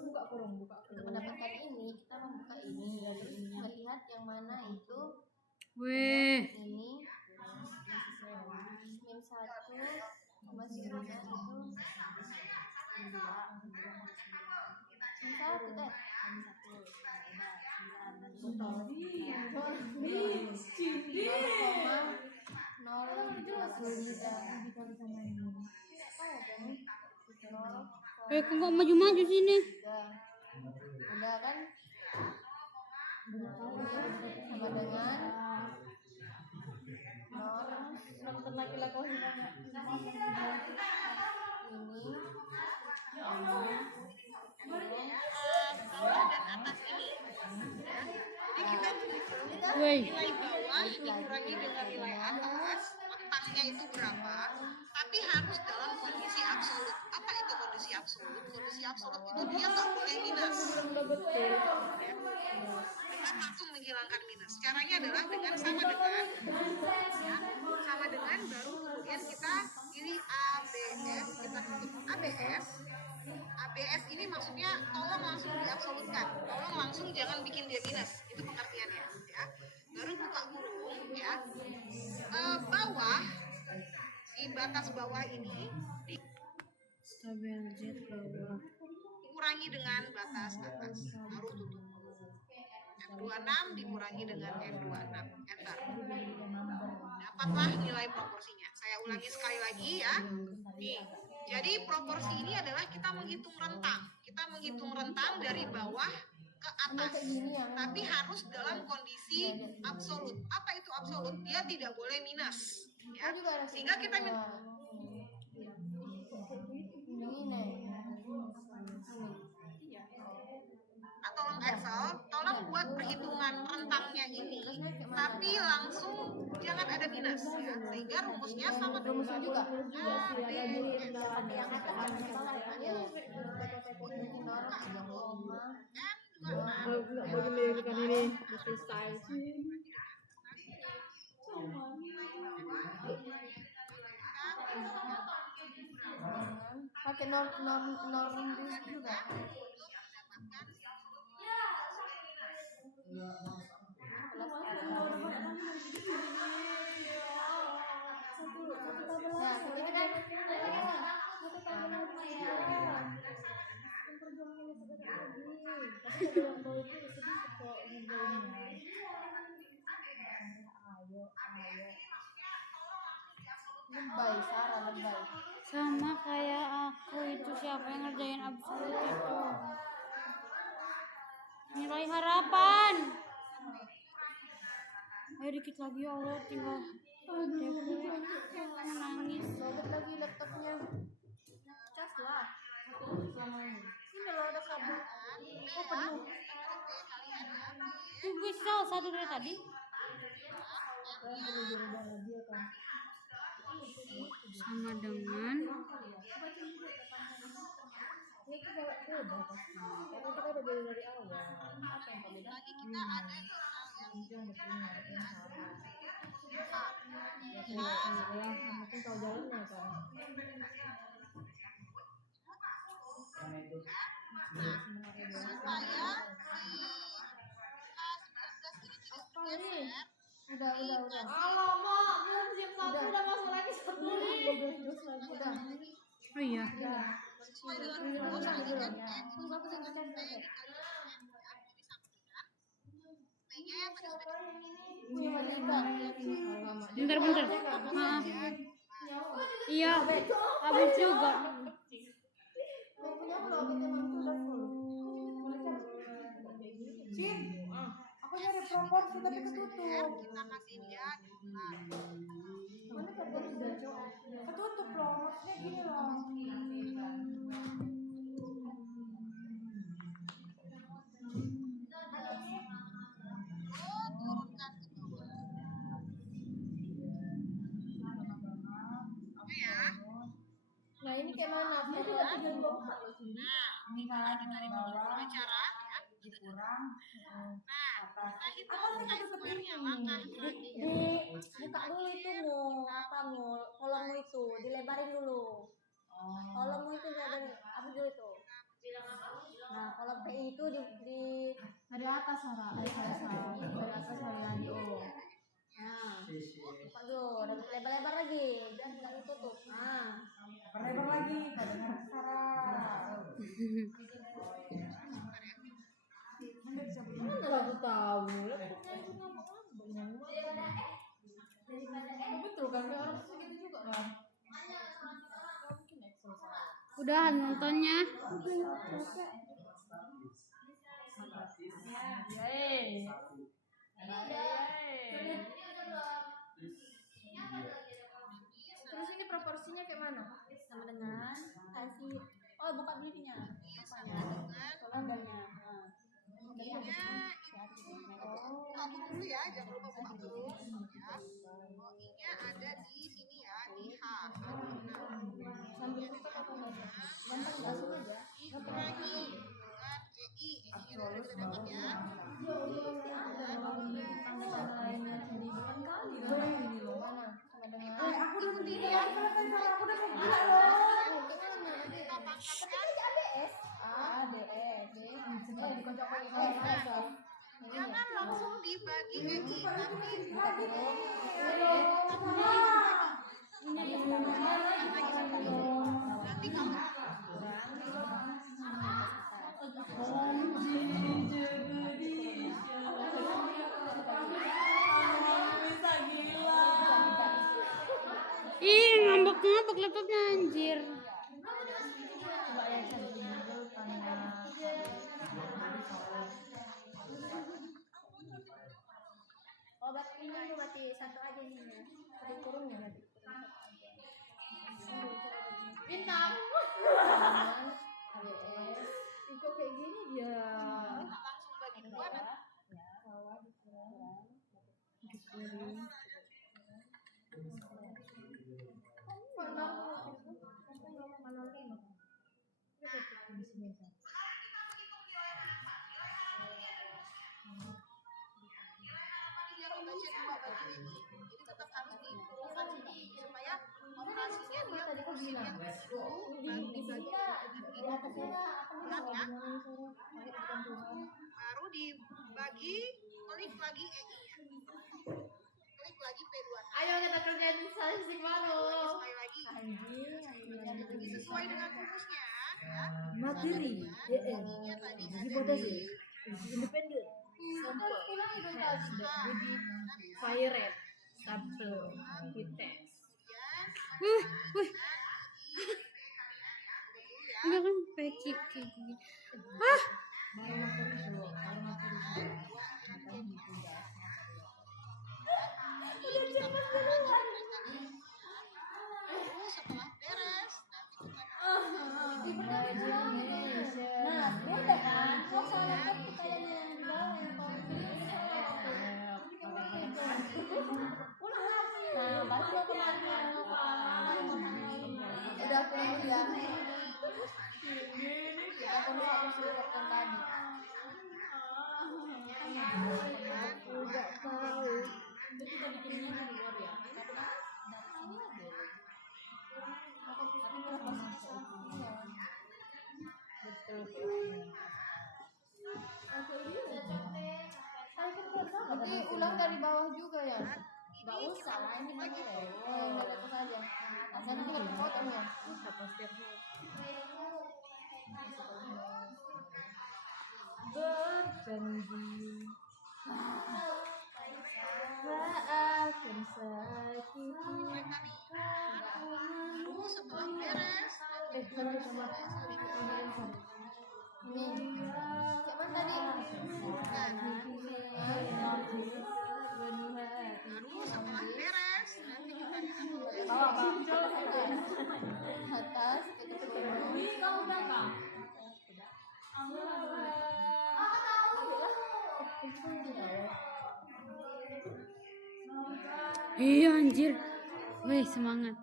buka kurung untuk mendapatkan ini kita membuka ini terus melihat yang mana itu Wih, ini min 1 masih punya itu min 1 teh kok nggak maju-maju sini? udah kan sama dengan nonton laki-laki ini Bawah dan atas ini. Jadi kita Wih, nilai bawah dikurangi dengan nilai atas, rentangnya itu berapa? Tapi harus dalam kondisi absolut. Apa itu kondisi solusi absolut. Solusi absolut itu dia nggak boleh minus. Dengan langsung menghilangkan minus. Caranya adalah dengan sama dengan baru kemudian kita pilih ABS, kita tutup ABS. ABS ini maksudnya tolong langsung diabsolutkan, tolong langsung jangan bikin dia minus, itu pengertiannya ya. Baru buka kurung ya, bawah si batas bawah ini dikurangi dengan batas atas, baru tutup kurung. N26 dikurangi dengan N26, enter. Dapatlah nilai proporsinya. Saya ulangi sekali lagi ya. Nih, jadi proporsi ini adalah kita menghitung rentang. Kita menghitung rentang dari bawah ke atas. Tapi harus dalam kondisi absolut. Apa itu absolut? Dia tidak boleh minus. Ya. Sehingga kita tolong Excel, tolong buat perhitungan rentangnya ini, tapi langsung jangan ada minus ya, sehingga rumusnya sama dengan juga. ini selesai. Pakai norm juga. Lebay, Sarah lebay. Sama kayak aku itu, siapa yang ngerjain absolut itu? Nilai harapan. Ayo dikit lagi ya Allah, tinggal nangis. Lobet lagi laptopnya. Cas lah. Ini loh ada kabel. Oh penuh. Tunggu satu dari tadi. Sama dengan lagi kita ada supaya Udah. Alamak, belum siap satu udah masuk lagi satu nih. oh iya. sesuai dengan rumus tadi kan Bentar. Maaf. Iya, habis juga. Aku nyari proporsi tapi ketutup. kita kasih dia Mana ketutup loh, maksudnya gini loh. turunkan ke bawah. Oke ya. Nah ini kayak mana? Nah, ini kalau kita di bawah cara ya. Dikurang. Nah, kita hitung I-square-nya langkah Buka dulu itu kolommu itu, dilebarin dulu. Kolommu itu ada apa dulu itu? Nah, kolom PI itu di dari atas Sarah, dari atas lagi Nah, buka dulu, dan lebar-lebar lagi, biar tidak ditutup. Nah, lebar lagi, dengan Sarah. Mana aku tahu? Laptopnya itu ngambek-ngambek. Betul kan, kayak orang segitu juga kan. Udah nontonnya. Terus ini proporsinya kayak mana? Sama dengan kasih. Oh, buka dulunya. Soalnya. Aku dulu ya, jangan lupa buka dulu ya. I-nya ada di sini ya, di H. Sambil tutup apa enggak? langsung aja. dikurangi dengan EI. EI-nya udah kita dapat ya. Aku udah berdiri ya, selesai salah aku udah mau gila loh. Kita pangkatkan. ADS. ADS. Jangan langsung dibagi EI, tapi nanti kalau Ih, ngambek-ngambek laptopnya anjir. Obat ini berarti satu aja nih ya. Kurungnya berarti. Bintang. ADS. Kok kayak gini dia? langsung bagi dua nanti. Biar obatnya dua bagi EI, jadi tetap harus dikumpulkan sini supaya operasinya dia kursinya dibagi berat ya, baru dibagi, klik lagi EI-nya, klik lagi P2. Ayo kita kerjain sesi baru. Sekali lagi sesuai dengan rumusnya ya. Materi. EI-nya tadi ada Hipotesis. Independen. Sampel. Uji fire rate. Sampel. Hites. Wih, wih. Enggak kan peci kayak gini. Ah, Lalu setelah beres nanti kita Nah, beda kan? Kok soalnya kan kita yang di bawah yang Nah, balik lo kemana? Udah aku dulu ya. Aku lupa aku suruh telepon tadi. Aku nggak tahu. Itu kita bikinnya di luar ya. Nanti ulang dari bawah juga ya. Gak usah lah, ini mana ya? Oh, yang dari atas aja. Nanti tinggal dipotong ya. Apa setiap berjanji tak akan sakiti. lalu setelah beres Ini. Kayak mana tadi? lalu setelah beres nanti kita bisa mulai Atas, kita tutup. iya anjir. Wih, semangat.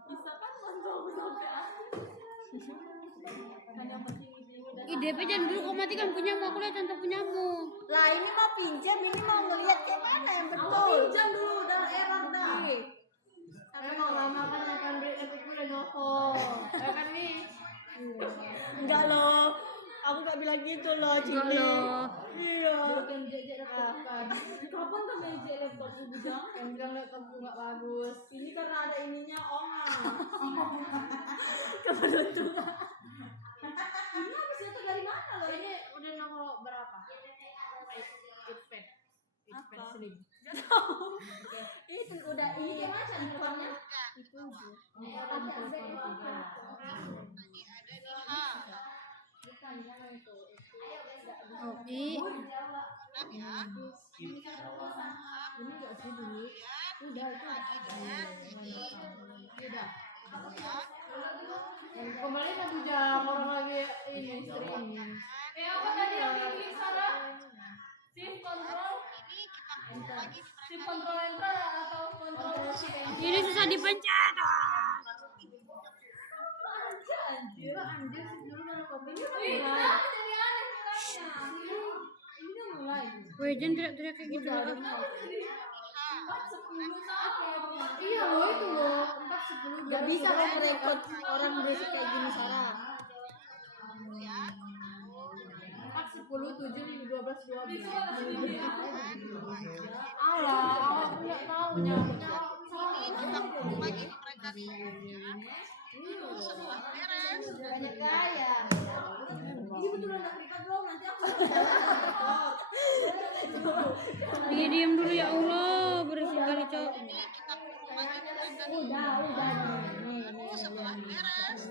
IDP jangan dulu kau matikan punyamu, aku lihat contoh punyamu. Lah ini mau pinjam, ini mau ngeliat kayak mana yang betul. Pinjam dulu udah error dah. Emang lama kan akan beri epic gue Lenovo. Ya kan nih. Enggak loh. Aku gak bilang gitu loh, Enggak Cili. loh. Iya. Bukan jejak laptop. Kapan kan jejak laptop gue bilang? Yang bilang laptop gue nggak bagus. Ini karena ada ininya ongang. Keberuntungan. Ini habis itu dari mana loh? Ini udah nomor berapa? Itpad. Itpad Slim. Itu udah Ini ini kayak macam teleponnya? itu. nanti ada nih Oh, i. H ya Ini nggak sih dulu? Udah itu baginya EI udah. ya. Yang kembali 1 jam orang lagi ini streaming. Apa tadi yang diklik Sarah? Shift control. Ini kita kumpul lagi di Shift control enter atau control Ini susah dipencet. anjir sih dulu Weh, jangan teriak-teriak kayak gitu lah. Iya loh itu loh 4, 10, Gak bisa kan merekod orang berisik kayak gini Sarah. 4, 10, 7, 12, 12. Alah, aku nggak tahunya. Ini kita kurung lagi nih mereka nih ya. Setelah beres Banyak gaya. Ini betulan udah record belum? Nanti aku Dia diam dulu ya Allah, berisik kali cok. ini kita kurung lagi nih mereka nih. Udah nih. Setelah beres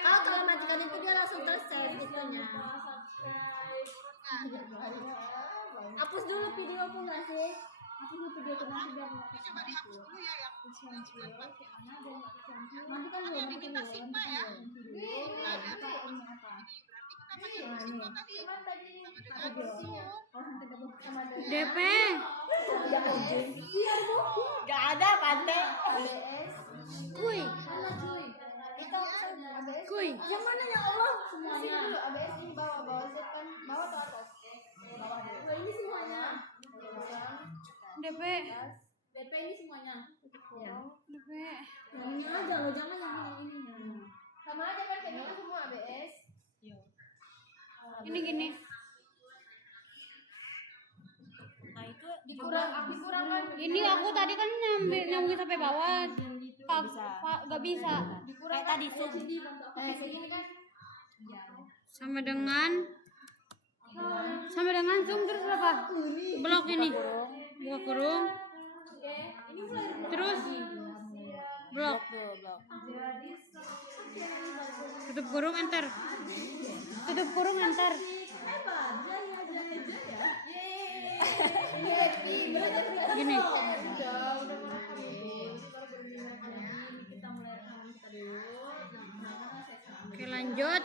Kalau matikan itu dia langsung tersave itunya. Hapus dulu video aku nggak sih? Hapus dulu video aku nanti biar nggak ini coba dihapus dulu ya yang nanti kan yang belum diminta Sigma ya. Nah, berarti kita pakai Sigma tadi sama dengan DP. Gak ada pandai. Kuy. itu ABS. Kuy. Yang mana ya Allah? Sini dulu ABS ini bawah Z kan bawah atau atas? Bawah dulu. Oh, ini semuanya. DP. DP ini semuanya. DP. Yang ini aja loh, jangan yang ini. Sama aja kan kayak gitu semua ABS. Ini gini. Nah itu Dikurangkan. Ini aku tadi kan nyambung sampai bawah. Gak bisa. kayak tadi zoom. Kayak segini kan. Sama dengan zoom terus apa? Blok ini. Buka kurung. Terus blok. Tutup kurung enter. Tutup kurung enter. Gini. Oke lanjut.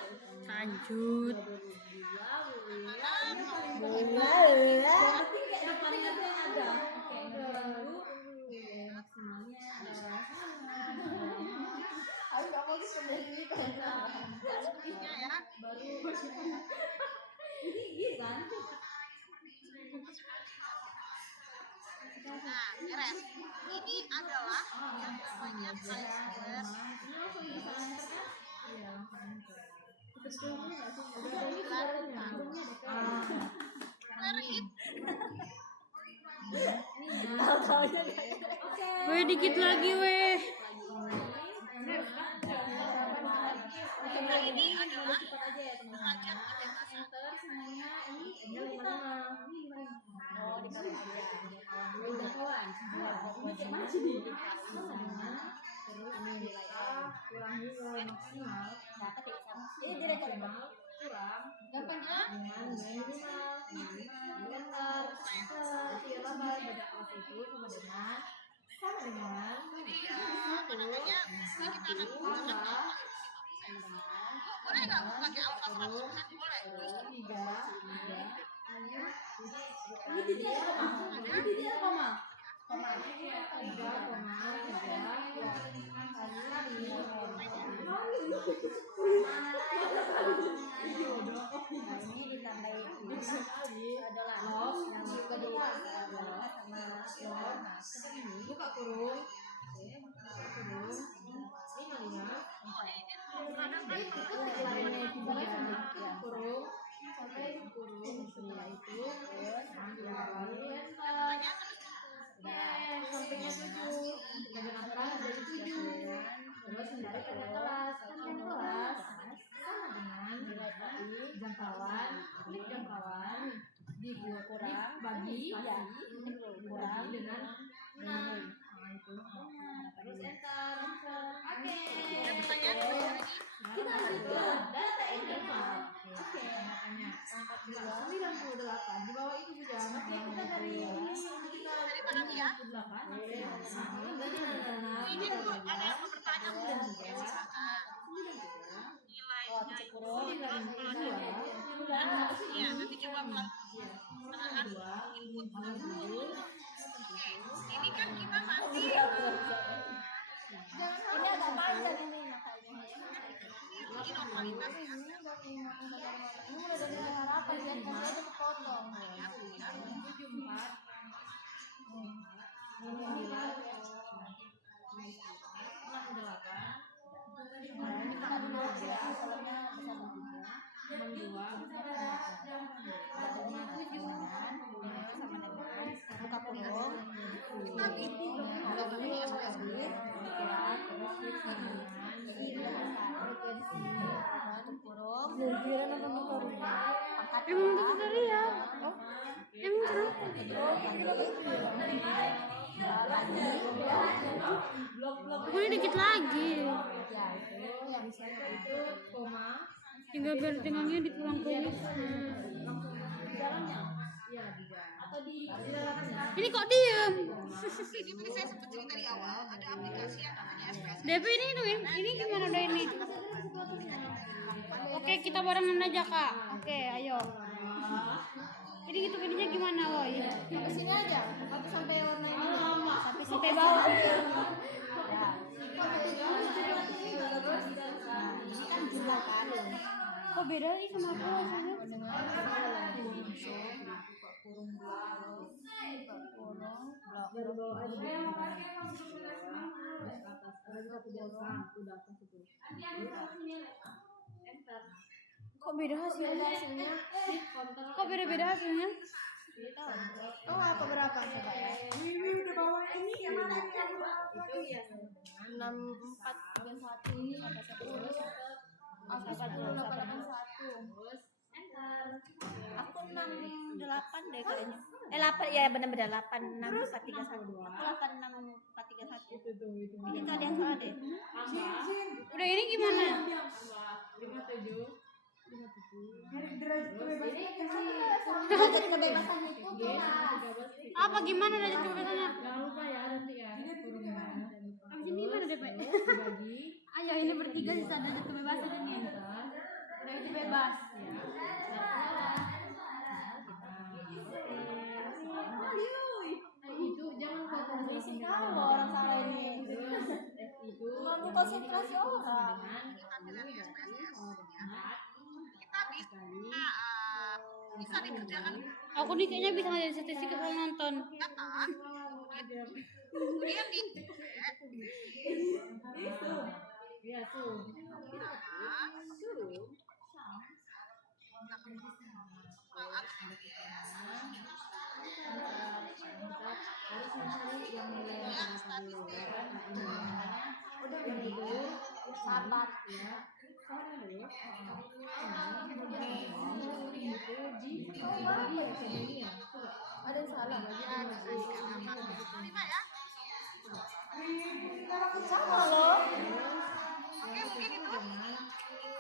Nah, beres. Ini adalah yang namanya iceberg. Weh dikit lagi weh. Nah, ini adalah derajat kebebasan. Ini direkod. Gampangnya dengan minimal enter itu sama dengan Apa namanya? Ini kita akan menggunakan alfa. Boleh nggak pakai alfa 100%? Boleh. ini titik apa mah? Ini ditambahin adalah yang kedua sama Buka kurung. Ini kurung sampai kurung setelah itu lalu enter. Sampingnya 7 dengan angka jadi 7 terus hindari pada kelas kelas sama dengan nilai jangkauan klik jangkauan kurang bagi kurang dengan 6 itu terus enter oke kita lanjut data interval oke makanya 98 di bawah itu sudah oke kita dari ini Dari mana nih ya? Ini dulu ada yang mau bertanya belum? Nilainya itu iya, nanti coba menahan input. Oke, ini kan kita masih ini agak panjang ini makanya. ini normalitas ya. Ini mulai dari harapan ya, kan saya tuh kepotong. Ya, ya. 74 Nah, ini kita dulu aja, soalnya bisa bertiga. 62 Buka kurung. Tapi Buka kurung ya, terus kurung. Angkat Emang itu tadi ya? Emang kenapa? Pokoknya dikit lagi. Ya, itu yang siapa itu? koma Tinggal tinggalnya ditulang ke di dalamnya iya di dalam atau di dalamnya Ini kok diem? ini tadi saya sempat cerita di awal, ada aplikasi yang namanya SPS. DP ini gimana udah ini? Oke, kita barengan aja kak. Oke, ayo. Jadi gitu gininya gimana, woi? Sampai sini aja. Aku sampai warna ini. Sampai bawah. Ya. Ini kan jumlah kan. Kok beda nih sama aku rasanya? baru bawa aja di atas ada satu di atas udah atas itu enter Kok beda hasilnya? counter Kok beda-beda hasilnya? Oh, apa berapa coba ya? itu ya 6431 aku 181 terus enter Aku 68 deh kayaknya. 8 ya benar-benar 86431. Aku 86431. itu tuh itu Ini tuh ada yang salah deh. tambah Udah ini gimana? tambah 57 derajat kebebasan itu G kelas 13 Apa gimana dari kebebasannya? jangan lupa ya nanti ya Abis ini gimana deh, Pak? dibagi Ayo ini bertiga bisa ada kebebasan ini. Udah itu bebas. itu jangan konsentrasi tahu orang salah ini itu terlalu konsentrasi orang Tampilan SPSS ya. Kita bisa dikerjakan Aku nih kayaknya bisa ngajarin statistik kalau nonton. nyata, kemudian di ya tuh harus mencari yang nilai berapa dulu ya kan udah itu sahabat ya itu di ini ya ada yang salah lima ya. sama loh Oke, mungkin itu.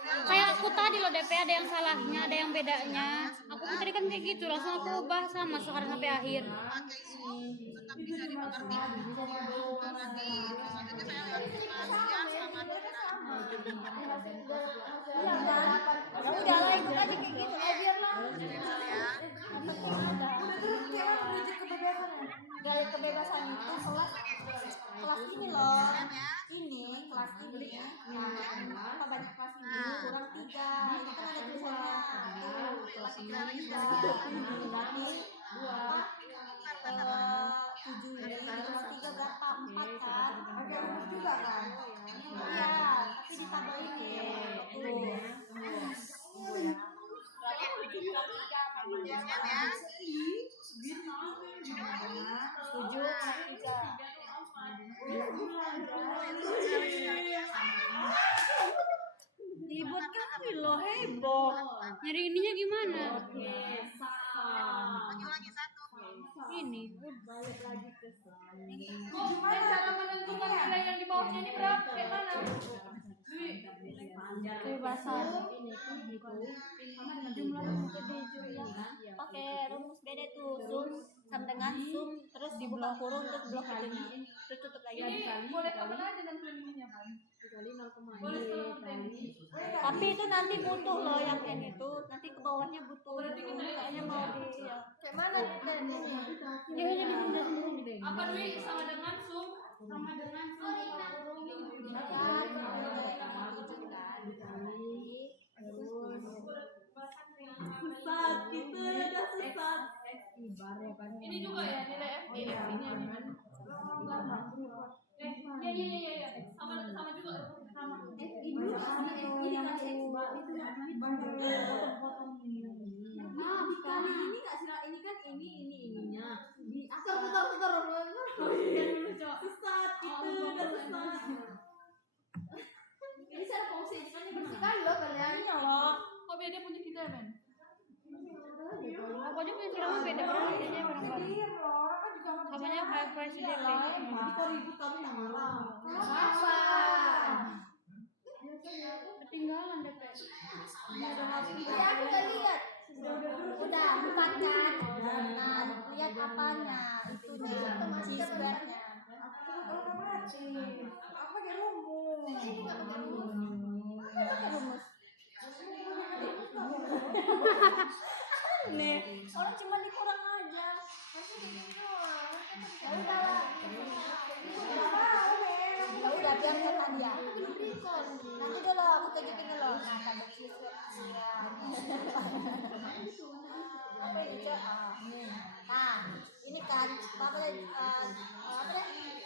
Kayak aku tadi loh DP ada yang salahnya, ada yang bedanya. Aku pun tadi kan kayak gitu, langsung aku ubah sama sekarang sampai akhir. Pakai Zoom tetap bisa dimengerti. Nanti selanjutnya saya akan penjelasan sama iya kan Ya udah lah ikut aja kayak gitu. biarlah ya. udah terus gimana derajat kebebasannya derajat kebebasan itu kelas ini loh ini kelas ini apa banyak kelas ini kurang 3 itu kan ada tulisannya kelas ini berarti 7 ini kelas 3 berapa 4 kan ada rumus juga kan iya tapi ditambah ini Ribut kali loh, heboh. Nyari ininya gimana? Ulangi satu. Ini. balik lagi ke slide gimana cara menentukan nilai yang di bawahnya ini berapa kayak mana Kebebasan. ini kan gitu Jumlah rumus gede juga. Pakai rumus beda tuh, sum sama dengan sum, terus dibuka kurung terus blok itunya, terus tutup lagi. boleh kapan aja nentuinnya kan dikali 0,5 kali Tapi itu nanti butuh loh yang kayak gitu, nanti ke bawahnya butuh. Kayaknya mau di ya. kayak mana nentuinnya Dia hanya dijelasin dulu deh. apa Dwi sama dengan sum dikali ini juga ya nilai FI nya kan. Iya. Sama juga sama. Nah, dikali ini nggak sih? Ini kan ininya. Di Putar. sesat gitu, udah sesat. Ini cara fungsi kan Bersihkan loh kalian. Iya loh. Kok beda punya kita men? Pokoknya punya sirama beda berarti bedanya barang-barang. Iya loh, orang kan juga Samanya kayak price Iya DP. lah, jadi kok ribut tapi nggak marah. Apa? Ketinggalan DP. Iya, udah masuk. Ya aku udah lihat. Udah bukan kan? Nah, lihat apanya? Itunya, cheeseburgernya. Aku pakai rumus. Kan pakai rumus. Nih, Orang cuma dikurang aja. Ya udah lah. Ya udah biarkan dia. Nanti dulu aku tunjukin dulu. Nah, ada cheeseburger. Apa ini Cok? Nah, ini kan apa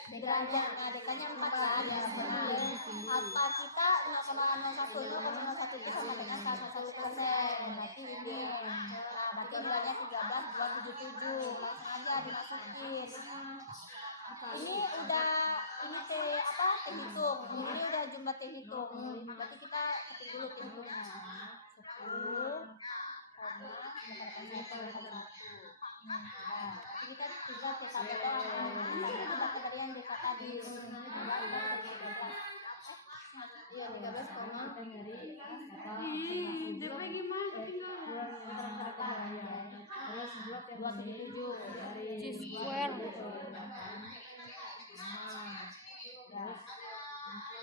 derajat, nah dekanya 4 kan. Nah, apa kita 0,01 itu sama dengan 1%. Berarti ini. Nah, berarti nilainya 13,277. Langsung aja dimasukin. Ini udah terhitung. Ini udah jumlah terhitung. Berarti kita ketik dulu terhitungnya. 10,881. Kita juga kita ini sudah dapat dari yang kita tadi. Iya, 13, DP gimana? Terus blok yang 277 dari Cheese square.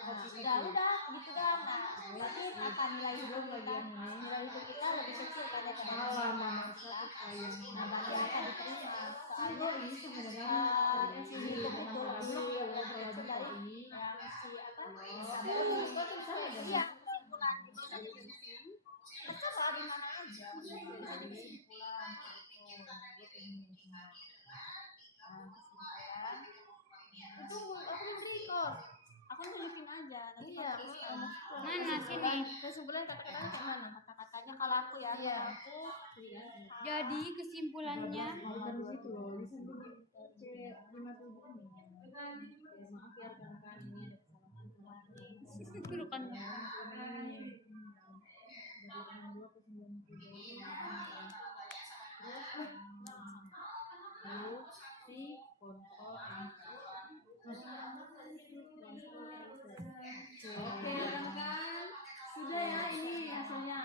udah gitu dah. Nah, berarti apa nilai hidup kita? Nilai hidup kita lebih kecil pada Mama satu kayak nah, bangga kita diterima. Soalnya ini sebenarnya si hidup itu lebih kecil dari ini si apa? iya. Kesimpulan itu dari masa soal di mana aja? Dari kesimpulan itu aku record. Aku tunjukin aja. Nanti Iya. Mana sini? kesimpulan kata-katanya kayak mana? Kata-katanya kalau aku ya, Iya. aku Jadi kesimpulannya Dari situ loh, di situ C57 nih. Maaf ya rekan-rekan, ini ada kesalahan. bukan Oke, rekan-rekan. Sudah ya ini hasilnya.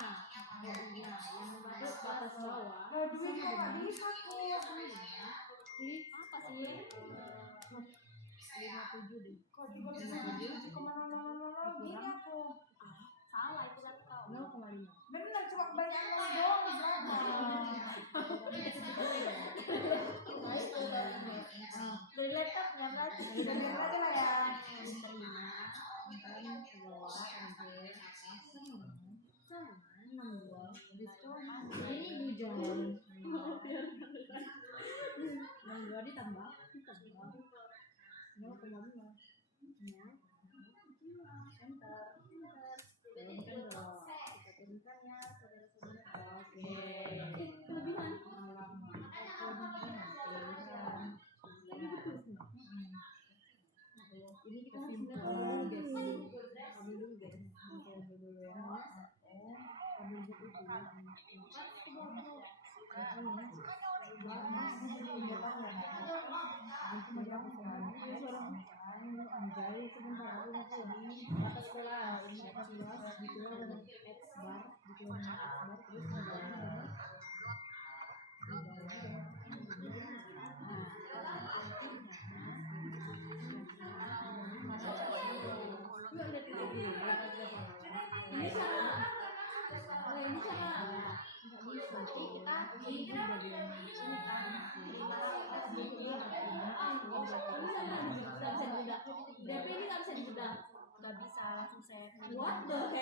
Yang bagus batas bawah. Duit kok nggak bisa tuh. apa sih? 57 deh. Kok juga bisa 7,000 gini aku. Salah itu aku tahu. 0,5. Bener, cuma banyak ngomong doang di belakang. Dari laptop nggak berarti. Udah biar aja lah ya. Ini bujan. 62 ditambah 0,5. Ya. Enter. Turunkan dong. Kita turunkan ya, saudara-saudara. Oke. Kelebihan. Ini kita simpan dulu guys. Ambil dulu guys. Ambil dulu ya. Ambil buku itu. Anjay, sebentar aku masih ini atas bola, ini atas luas, ditulis dengan X bar, ditulis dengan X bar, terus Ini salah. Oh, ini salah. DP ini nggak bisa dibedah. Nggak bisa langsung saya. What the heck?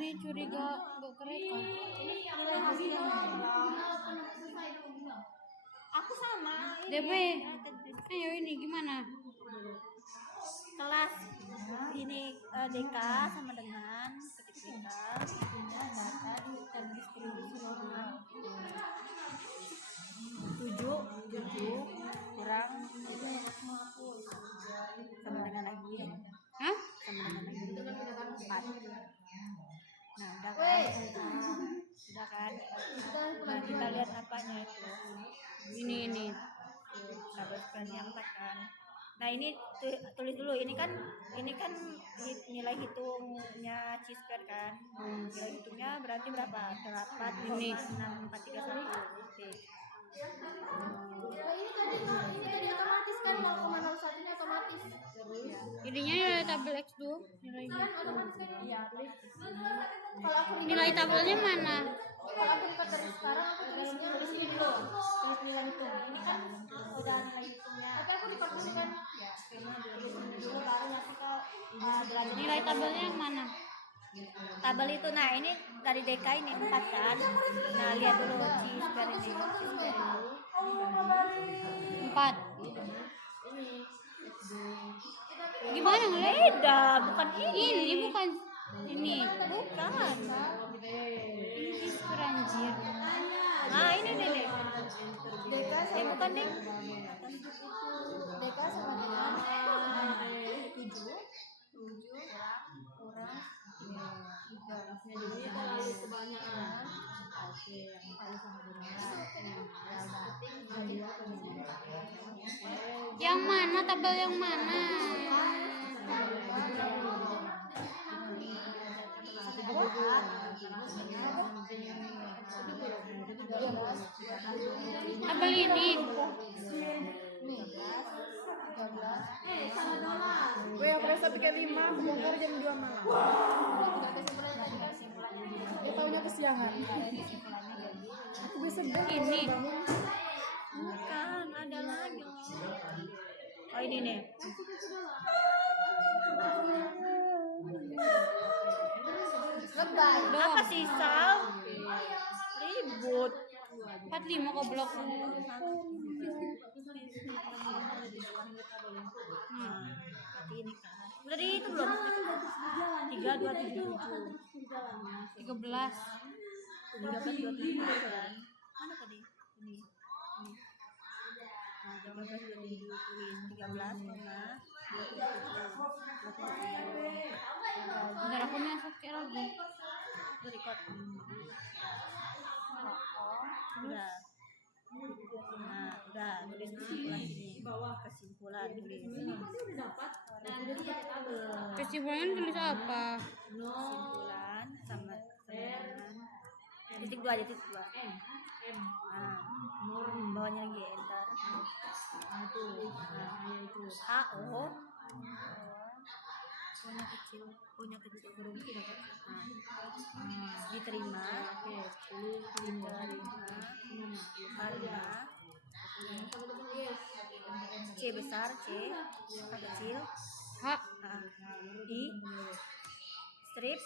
ini curiga nggak kerekam. nilai hasilnya. Aku sama DP, ayo ini gimana? kelas ini DK sama dengan ketika punya data terdistribusi normal 7 kurang sama dengan lagi Hah? sama dengan lagi 4. Nah udah kan nah, kita lihat apanya itu Ini. tabel yang 4 kan. Nah ini tulis dulu ini kan nilai hitungnya C-square kan. Nilai hitungnya berarti berapa? 8, 5, 6, 4, 3, 1. Oke. Ini tadi otomatis kan 0,01 ini otomatis. Ininya nilai tabel X2 nilainya. Kan otomatis kan iya. Kalau aku Nilai tabelnya mana? kalau aku record dari sekarang aku tulisnya di sini dulu. Tulis nilai hitung. Ini kan udah nilai hitungnya. Tapi aku record dulu kan. Ya, tulis ini dulu baru nanti ke belajar. Nilai tabelnya yang mana? Tabel itu nah ini dari DK ini 4 kan. Nah lihat dulu C-square ini. C-square ini. 4. Gimana ngeliat? Beda, bukan ini. Ini bukan ini. Bukan. Ini diskur anjir. Nah ini nih. DK sama Bukan ding. DK sama dengan 7 kurang 3. Jadi terlalu kebanyakan. Oke, yang paling sama Yang mana tabel yang mana? Tabel ini. Gue yang perasa piket 5, aku bongkar jam 2 malam. Ya taunya kesiangan. Aku bisa Ini. Bukan, ada lagi. Oh ini nih. Lebay. Apa sih Sal? Ribut. 45 goblok. Berarti ini kan. Udah di itu belum? 3, 2, 7, 13. 13, 2, 7 kan. Mana tadi? Ini. Nah, 13, 2, 7 tulis 13, 2, Bentar aku masuk ke lagi. udah record. Udah. Nah, udah tulis kesimpulan sini. Kesimpulan tulis. Kesimpulan tulis apa? Kesimpulan sama dengan titik 2 aja titik 2. Nah, bawahnya lagi enter. HO punya kecil huruf tidak diterima karena C besar C kecil H. I strip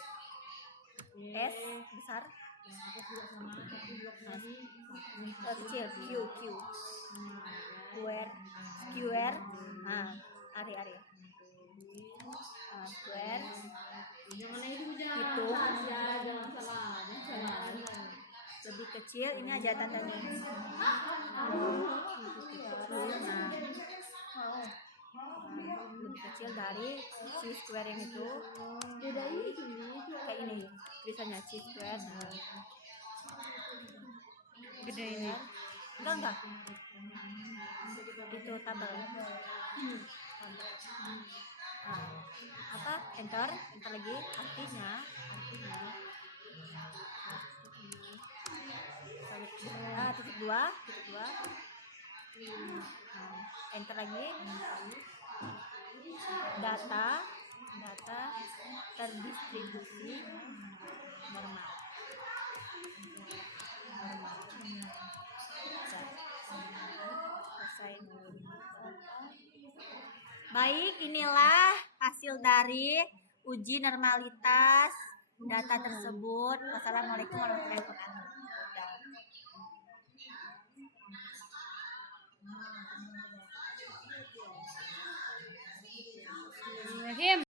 S besar kecil Q square nah ari square hitung lebih kecil ini aja tandanya lebih kecil dari C square yang itu kayak ini tulisannya C square Gede ini. enggak itu tabel nah, apa enter lagi artinya titik dua enter lagi data terdistribusi normal. Selesai. Baik, inilah hasil dari uji normalitas data tersebut. Wassalamualaikum warahmatullahi wabarakatuh. Bismillahirrahmanirrahim.